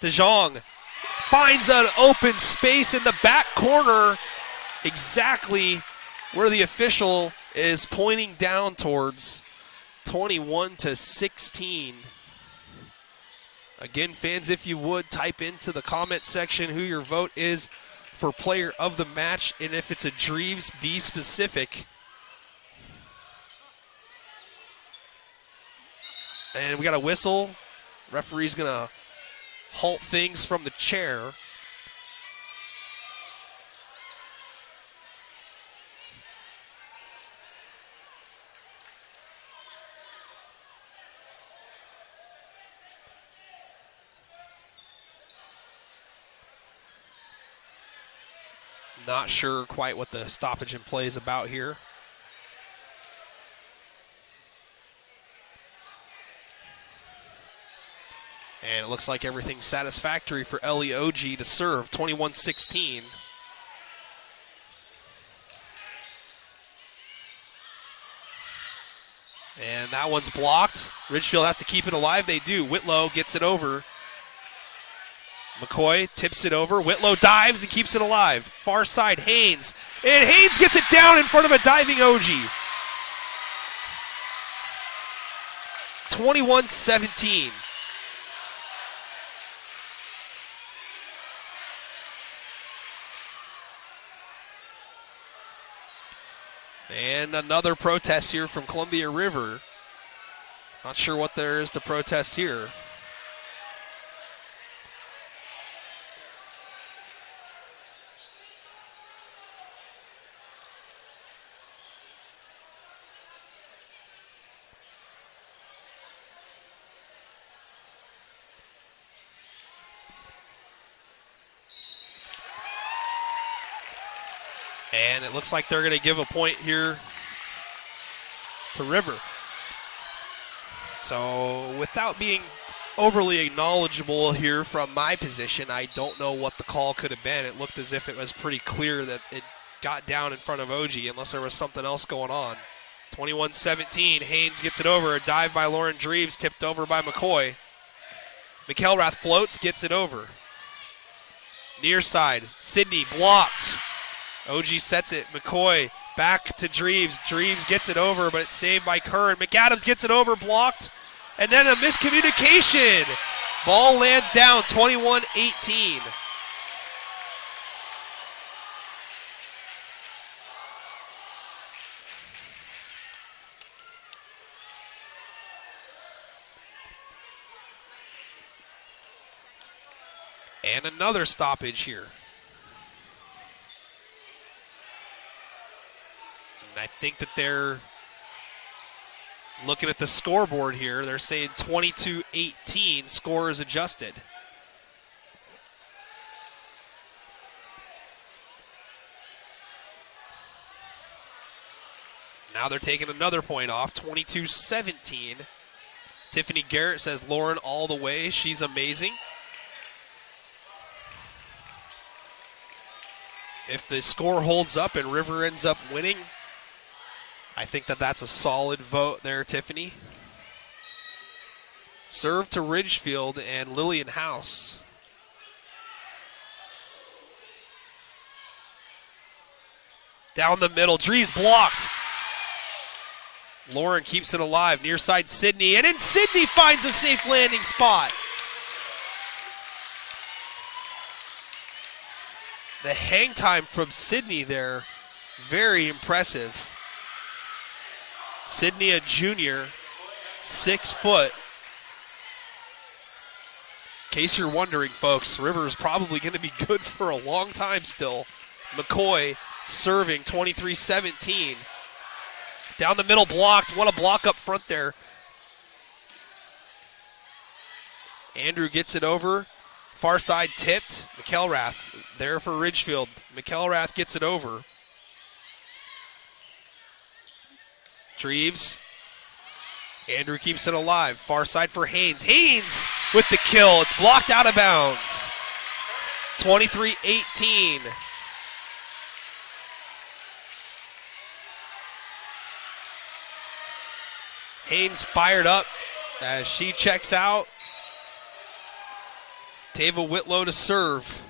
DeJong finds an open space in the back corner, exactly where the official is pointing down towards. 21-16. Again, fans, if you would, type into the comment section who your vote is for player of the match, and if it's a Dreves, be specific. And we got a whistle. Referee's going to halt things from the chair. Not sure quite what the stoppage in play is about here. And it looks like everything's satisfactory for Ellie Oji to serve, 21-16. And that one's blocked. Ridgefield has to keep it alive. They do. Whitlow gets it over. McCoy tips it over. Whitlow dives and keeps it alive. Far side, Haynes. And Haynes gets it down in front of a diving Oji. 21-17. And another protest here from Columbia River. Not sure what there is to protest here. And it looks like they're going to give a point here to River. So without being overly knowledgeable here from my position, I don't know what the call could have been. It looked as if it was pretty clear that it got down in front of Oji, unless there was something else going on. 21-17, Haynes gets it over. A dive by Lauren Dreves, tipped over by McCoy. McElrath floats, gets it over. Near side, Sydney blocked. Oji sets it, McCoy back to Dreves. Dreves gets it over, but it's saved by Curran. McAdams gets it over, blocked, and then a miscommunication. Ball lands down, 21-18. And another stoppage here. And I think that they're looking at the scoreboard here. They're saying 22-18, score is adjusted. Now they're taking another point off, 22-17. Tiffany Garrett says Lauren all the way. She's amazing. If the score holds up and River ends up winning, I think that that's a solid vote there, Tiffany. Serve to Ridgefield and Lillian House. Down the middle, Drees blocked. Lauren keeps it alive, near side Sydney, and then Sydney finds a safe landing spot. The hang time from Sydney there, very impressive. Sydney, a junior, 6 foot. In case you're wondering, folks, River is probably going to be good for a long time still. McCoy serving 23-17. Down the middle blocked. What a block up front there. Andrew gets it over. Far side tipped. McElrath there for Ridgefield. McElrath gets it over. Dreves. Andrew keeps it alive. Far side for Haynes. Haynes with the kill. It's blocked out of bounds. 23-18. Haynes fired up as she checks out. Tava Whitlow to serve.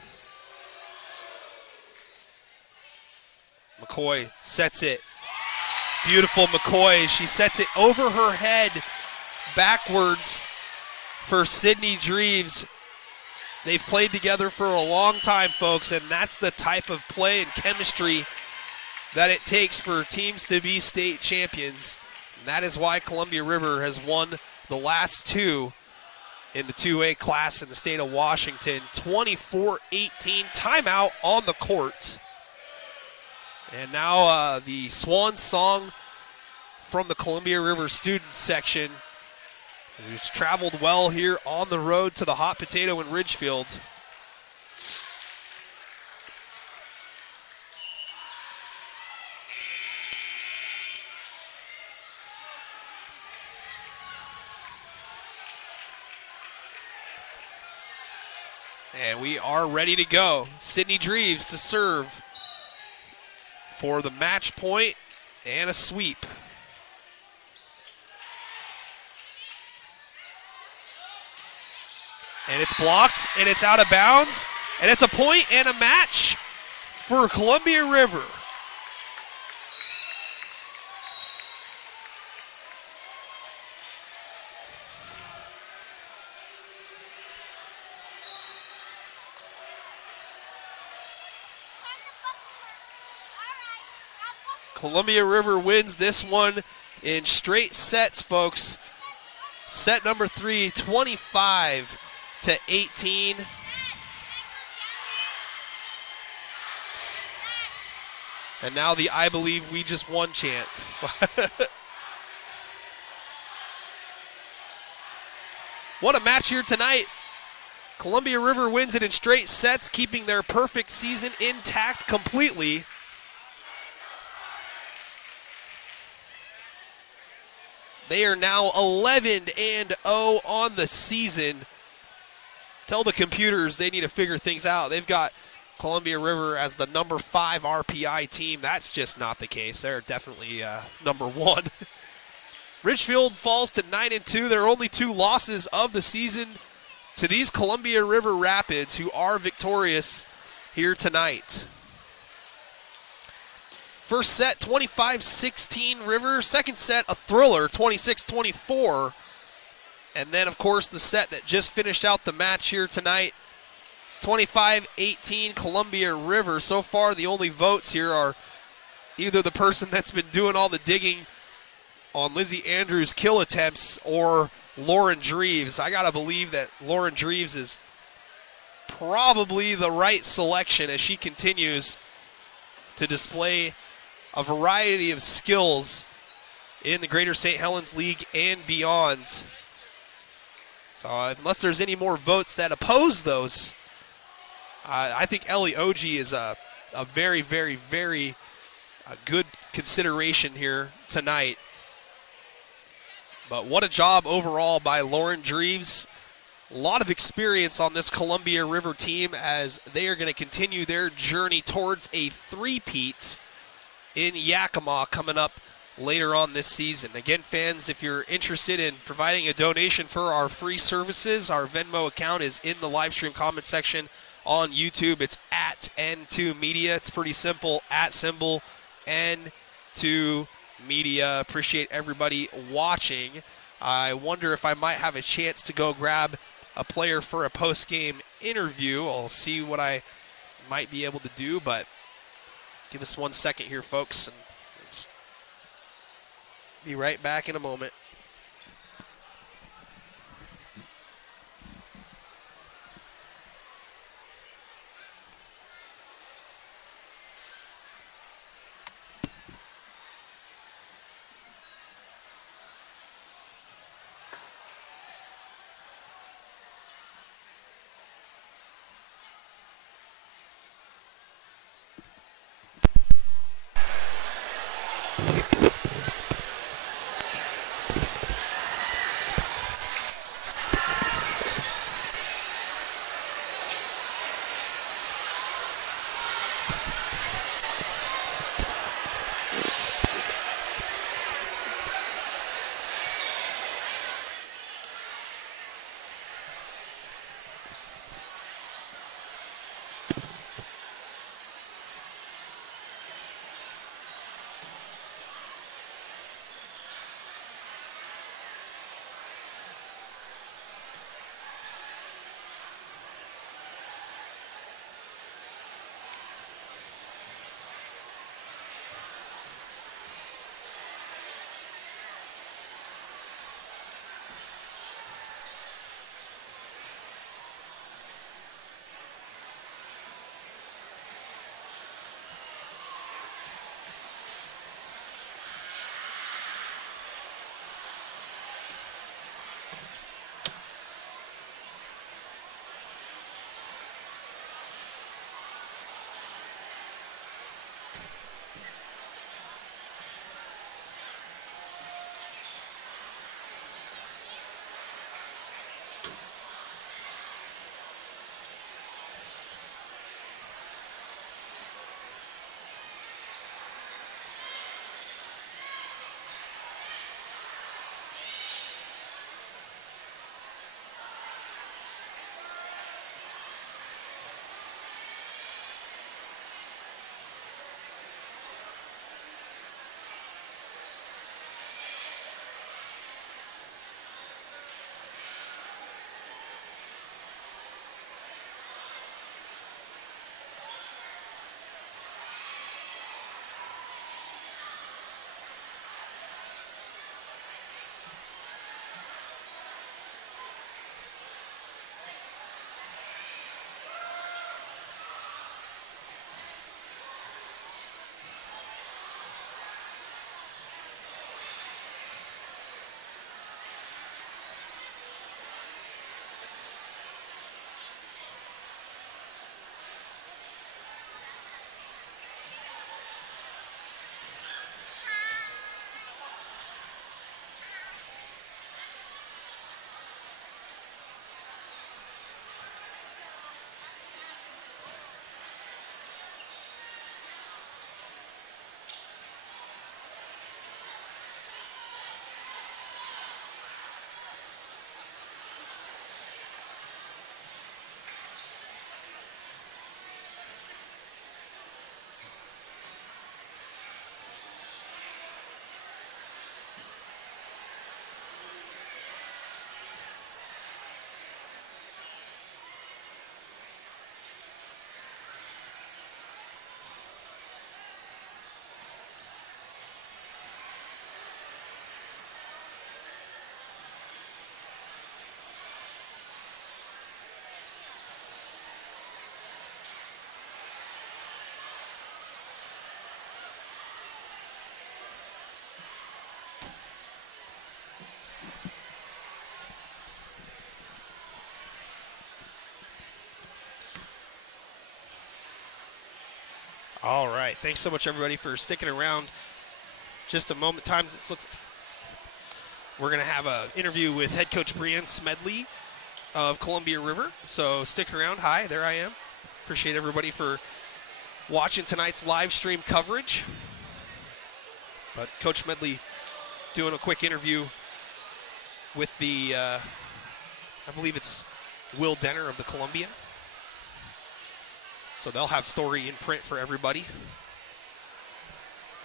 McCoy sets it. Beautiful McCoy. She sets it over her head backwards for Sydney Dreves. They've played together for a long time, folks, and that's the type of play and chemistry that it takes for teams to be state champions. And that is why Columbia River has won the last 2 in the 2A class in the state of Washington. 24-18, timeout on the court. And now the swan song from the Columbia River student section, who's traveled well here on the road to the Hot Potato in Ridgefield. And we are ready to go. Sydney Dreves to serve for the match point and a sweep. And it's blocked, and it's out of bounds, and it's a point and a match for Columbia River. Columbia River wins this one in straight sets, folks. Set number 3, 25-18. And now the I believe we just won chant. What a match here tonight. Columbia River wins it in straight sets, keeping their perfect season intact completely. They are now 11-0 on the season. Tell the computers they need to figure things out. They've got Columbia River as the number 5 RPI team. That's just not the case. They're definitely number 1. Ridgefield falls to 9-2. Their only 2 losses of the season to these Columbia River Rapids, who are victorious here tonight. First set, 25-16 River. Second set, a thriller, 26-24. And then, of course, the set that just finished out the match here tonight, 25-18 Columbia River. So far, the only votes here are either the person that's been doing all the digging on Lizzie Andrews' kill attempts or Lauren Dreves. I got to believe that Lauren Dreves is probably the right selection as she continues to display a variety of skills in the Greater St. Helens League and beyond. So unless there's any more votes that oppose those, I think Ellie Oji is a very, very, very good consideration here tonight. But what a job overall by Lauren Dreves. A lot of experience on this Columbia River team as they are going to continue their journey towards a three-peat in Yakima coming up later on this season. Again, fans, if you're interested in providing a donation for our free services, our Venmo account is in the live stream comment section on YouTube. It's at N2 Media. It's pretty simple, at symbol N2 Media. Appreciate everybody watching. I wonder if I might have a chance to go grab a player for a post-game interview. I'll see what I might be able to do, but give us 1 second here, folks, and just be right back in a moment. All right. Thanks so much, everybody, for sticking around. Just a moment. We're going to have an interview with head coach Brianne Smedley of Columbia River. So stick around. Hi, there I am. Appreciate everybody for watching tonight's live stream coverage. But Coach Smedley doing a quick interview with the, I believe it's Will Denner of the Columbia. So they'll have story in print for everybody.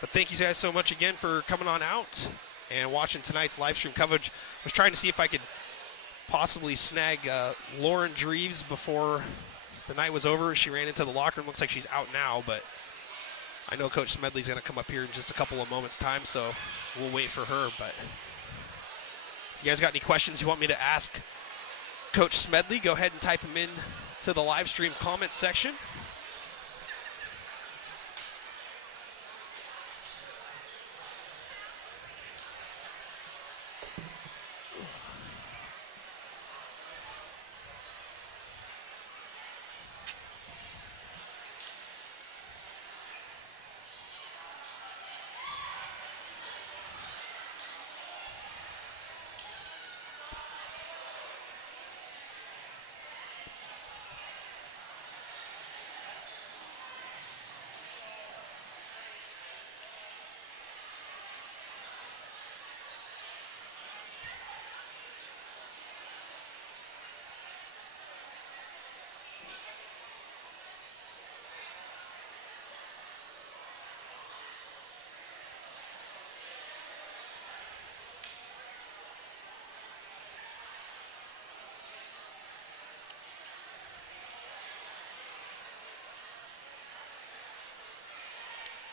But thank you guys so much again for coming on out and watching tonight's live stream coverage. I was trying to see if I could possibly snag Lauren Dreves before the night was over. She ran into the locker room. Looks like she's out now, but I know Coach Smedley's going to come up here in just a couple of moments' time, so we'll wait for her. But if you guys got any questions you want me to ask Coach Smedley, go ahead and type them in to the live stream comment section.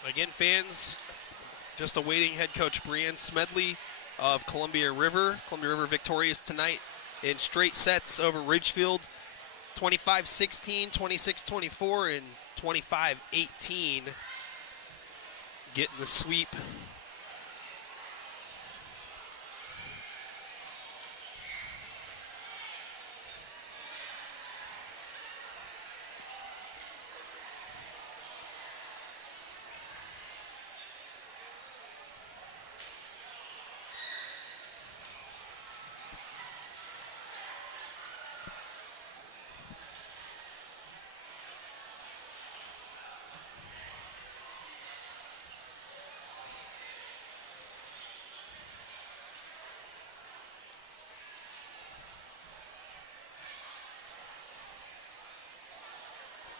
Again, fans, just awaiting head coach Brianne Smedley of Columbia River. Columbia River victorious tonight in straight sets over Ridgefield, 25-16, 26-24, and 25-18. Getting the sweep.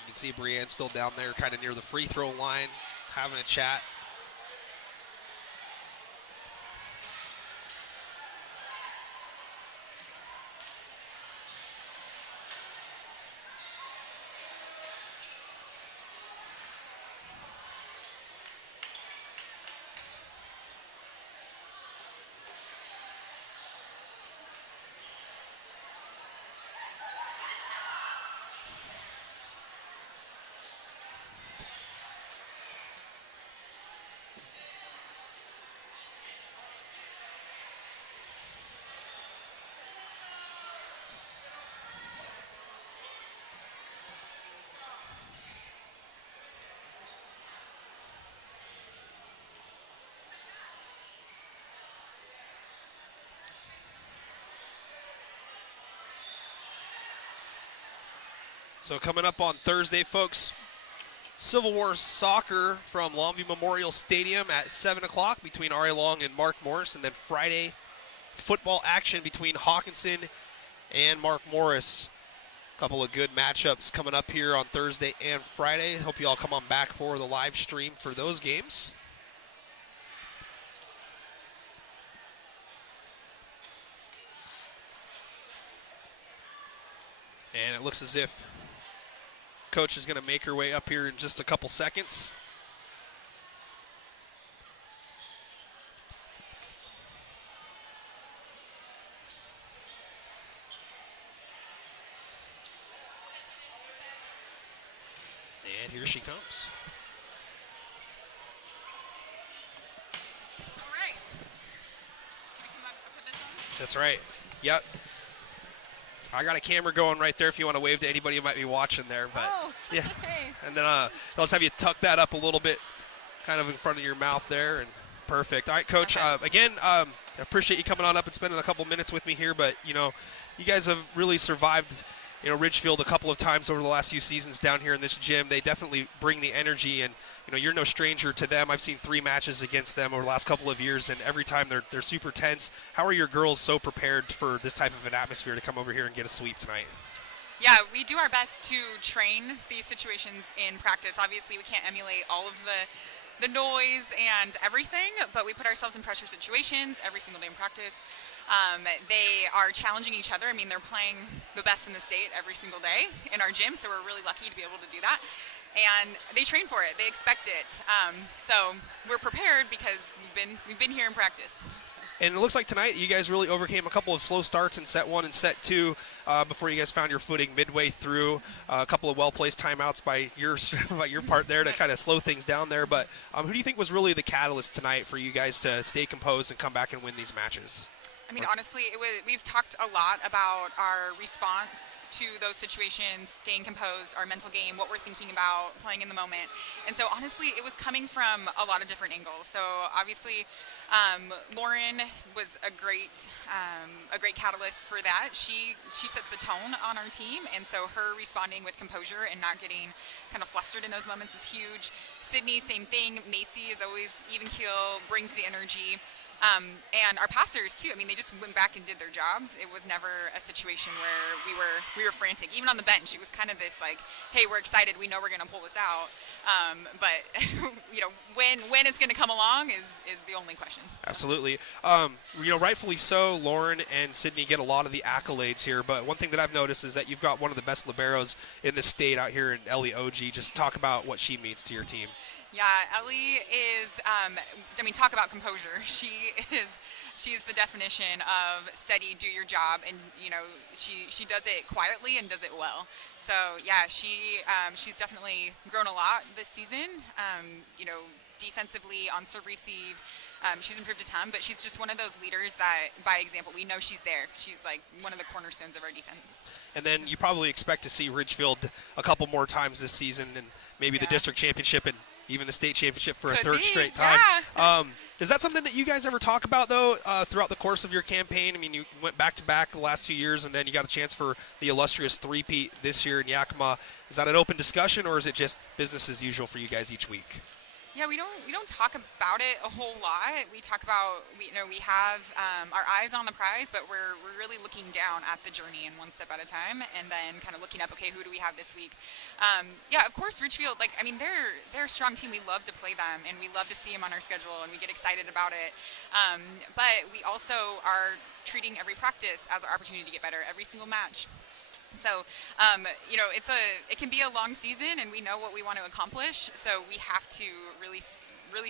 You can see Brianne still down there kind of near the free throw line, having a chat. So coming up on Thursday, folks, Civil War Soccer from Longview Memorial Stadium at 7 o'clock between Ari Long and Mark Morris. And then Friday, football action between Hawkinson and Mark Morris. A couple of good matchups coming up here on Thursday and Friday. Hope you all come on back for the live stream for those games. And it looks as if Coach is going to make her way up here in just a couple seconds. And here she comes. All right. Can we come up and put this on? That's right. Yep. I got a camera going right there if you want to wave to anybody who might be watching there. But Oh, yeah, okay. And then let's have you tuck that up a little bit, kind of in front of your mouth there, and perfect. All right, Coach. Okay. Again, I appreciate you coming on up and spending a couple minutes with me here. But you guys have really survived, Ridgefield a couple of times over the last few seasons down here in this gym. They definitely bring the energy, and you're no stranger to them. I've seen 3 matches against them over the last couple of years, and every time they're super tense. How are your girls so prepared for this type of an atmosphere to come over here and get a sweep tonight? Yeah, we do our best to train these situations in practice. Obviously, we can't emulate all of the noise and everything, but we put ourselves in pressure situations every single day in practice. They are challenging each other. I mean, they're playing the best in the state every single day in our gym, so we're really lucky to be able to do that. And they train for it. They expect it. So we're prepared because we've been here in practice. And it looks like tonight you guys really overcame a couple of slow starts in set 1 and set 2 before you guys found your footing midway through. A couple of well-placed timeouts by your part there to kind of slow things down there. But who do you think was really the catalyst tonight for you guys to stay composed and come back and win these matches? I mean, honestly, we've talked a lot about our response to those situations, staying composed, our mental game, what we're thinking about, playing in the moment. And so, honestly, it was coming from a lot of different angles. So, obviously, Lauren was a great catalyst for that. She sets the tone on our team, and so her responding with composure and not getting kind of flustered in those moments is huge. Sydney, same thing. Macy is always even keel, brings the energy. And our passers too. I mean, they just went back and did their jobs. It was never a situation where we were frantic. Even on the bench, it was kind of this like, "Hey, we're excited. We know we're going to pull this out." But when it's going to come along is the only question. Absolutely. Rightfully so. Lauren and Sydney get a lot of the accolades here. But one thing that I've noticed is that you've got one of the best liberos in the state out here in Ellie OG. Just talk about what she means to your team. Yeah, Ellie is, talk about composure. She's the definition of steady, do your job, and, she does it quietly and does it well. So, yeah, she's definitely grown a lot this season, defensively on serve receive. She's improved a ton, but she's just one of those leaders that, by example, we know she's there. She's like one of the cornerstones of our defense. And then you probably expect to see Ridgefield a couple more times this season, and maybe the district championship and even the state championship for a third straight time. Yeah. Is that something that you guys ever talk about, though, throughout the course of your campaign? I mean, you went back-to-back the last 2 years, and then you got a chance for the illustrious three-peat this year in Yakima. Is that an open discussion, or is it just business as usual for you guys each week? Yeah, we don't talk about it a whole lot. We talk about we have our eyes on the prize, but we're really looking down at the journey and one step at a time, and then kind of looking up. Okay, who do we have this week? Of course, Ridgefield. They're a strong team. We love to play them, and we love to see them on our schedule, and we get excited about it. But we also are treating every practice as an opportunity to get better. Every single match. So, it can be a long season, and we know what we want to accomplish. So we have to really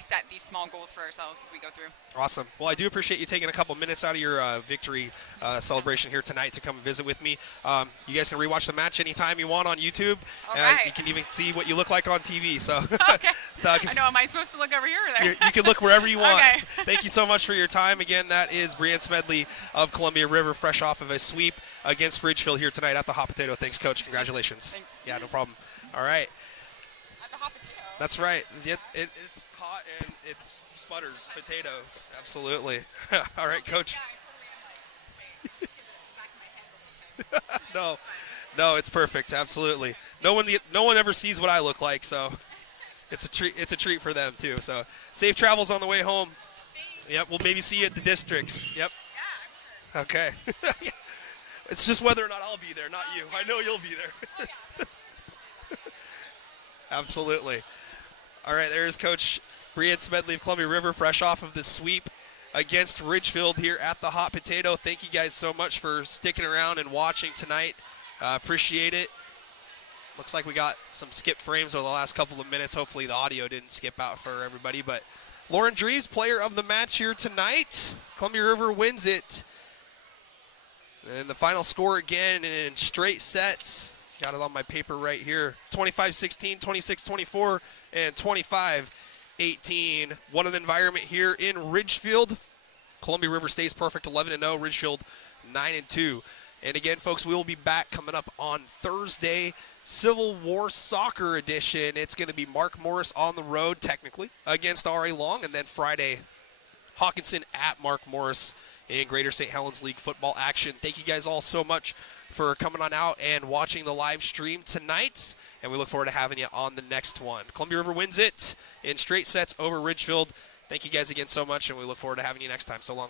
set these small goals for ourselves as we go through. Awesome. Well, I do appreciate you taking a couple minutes out of your victory celebration here tonight to come and visit with me. You guys can rewatch the match anytime you want on YouTube. All right. You can even see what you look like on TV. So, okay. I know. Am I supposed to look over here or there? You can look wherever you want. Okay. Thank you so much for your time. Again, that is Brianne Smedley of Columbia River, fresh off of a sweep against Ridgefield here tonight at the Hot Potato. Thanks, Coach. Congratulations. Thanks. Yeah, no problem. All right. At the Hot Potato. That's right. It's hot and it's Spudders, potatoes. Absolutely. All right, Coach. Yeah, I totally am. Like, back of my head. No, it's perfect. Absolutely. No one ever sees what I look like, so it's a treat. It's a treat for them too. So safe travels on the way home. Thanks. Yep. We'll maybe see you at the districts. Yep. Yeah, I'm sure. Okay. It's just whether or not I'll be there, not you. I know you'll be there. Oh, yeah. Absolutely. All right, there's Coach Brianne Smedley of Columbia River, fresh off of the sweep against Ridgefield here at the Hot Potato. Thank you guys so much for sticking around and watching tonight. Appreciate it. Looks like we got some skip frames over the last couple of minutes. Hopefully the audio didn't skip out for everybody. But Lauren Dreves, player of the match here tonight. Columbia River wins it. And the final score again in straight sets. Got it on my paper right here. 25-16, 26-24, and 25-18. What an environment here in Ridgefield. Columbia River stays perfect, 11-0. Ridgefield 9-2. And again, folks, we will be back coming up on Thursday, Civil War Soccer Edition. It's going to be Mark Morris on the road, technically, against R.A. Long, and then Friday, Hawkinson at Mark Morris in Greater St. Helens League football action. Thank you guys all so much for coming on out and watching the live stream tonight, and we look forward to having you on the next one. Columbia River wins it in straight sets over Ridgefield. Thank you guys again so much, and we look forward to having you next time. So long.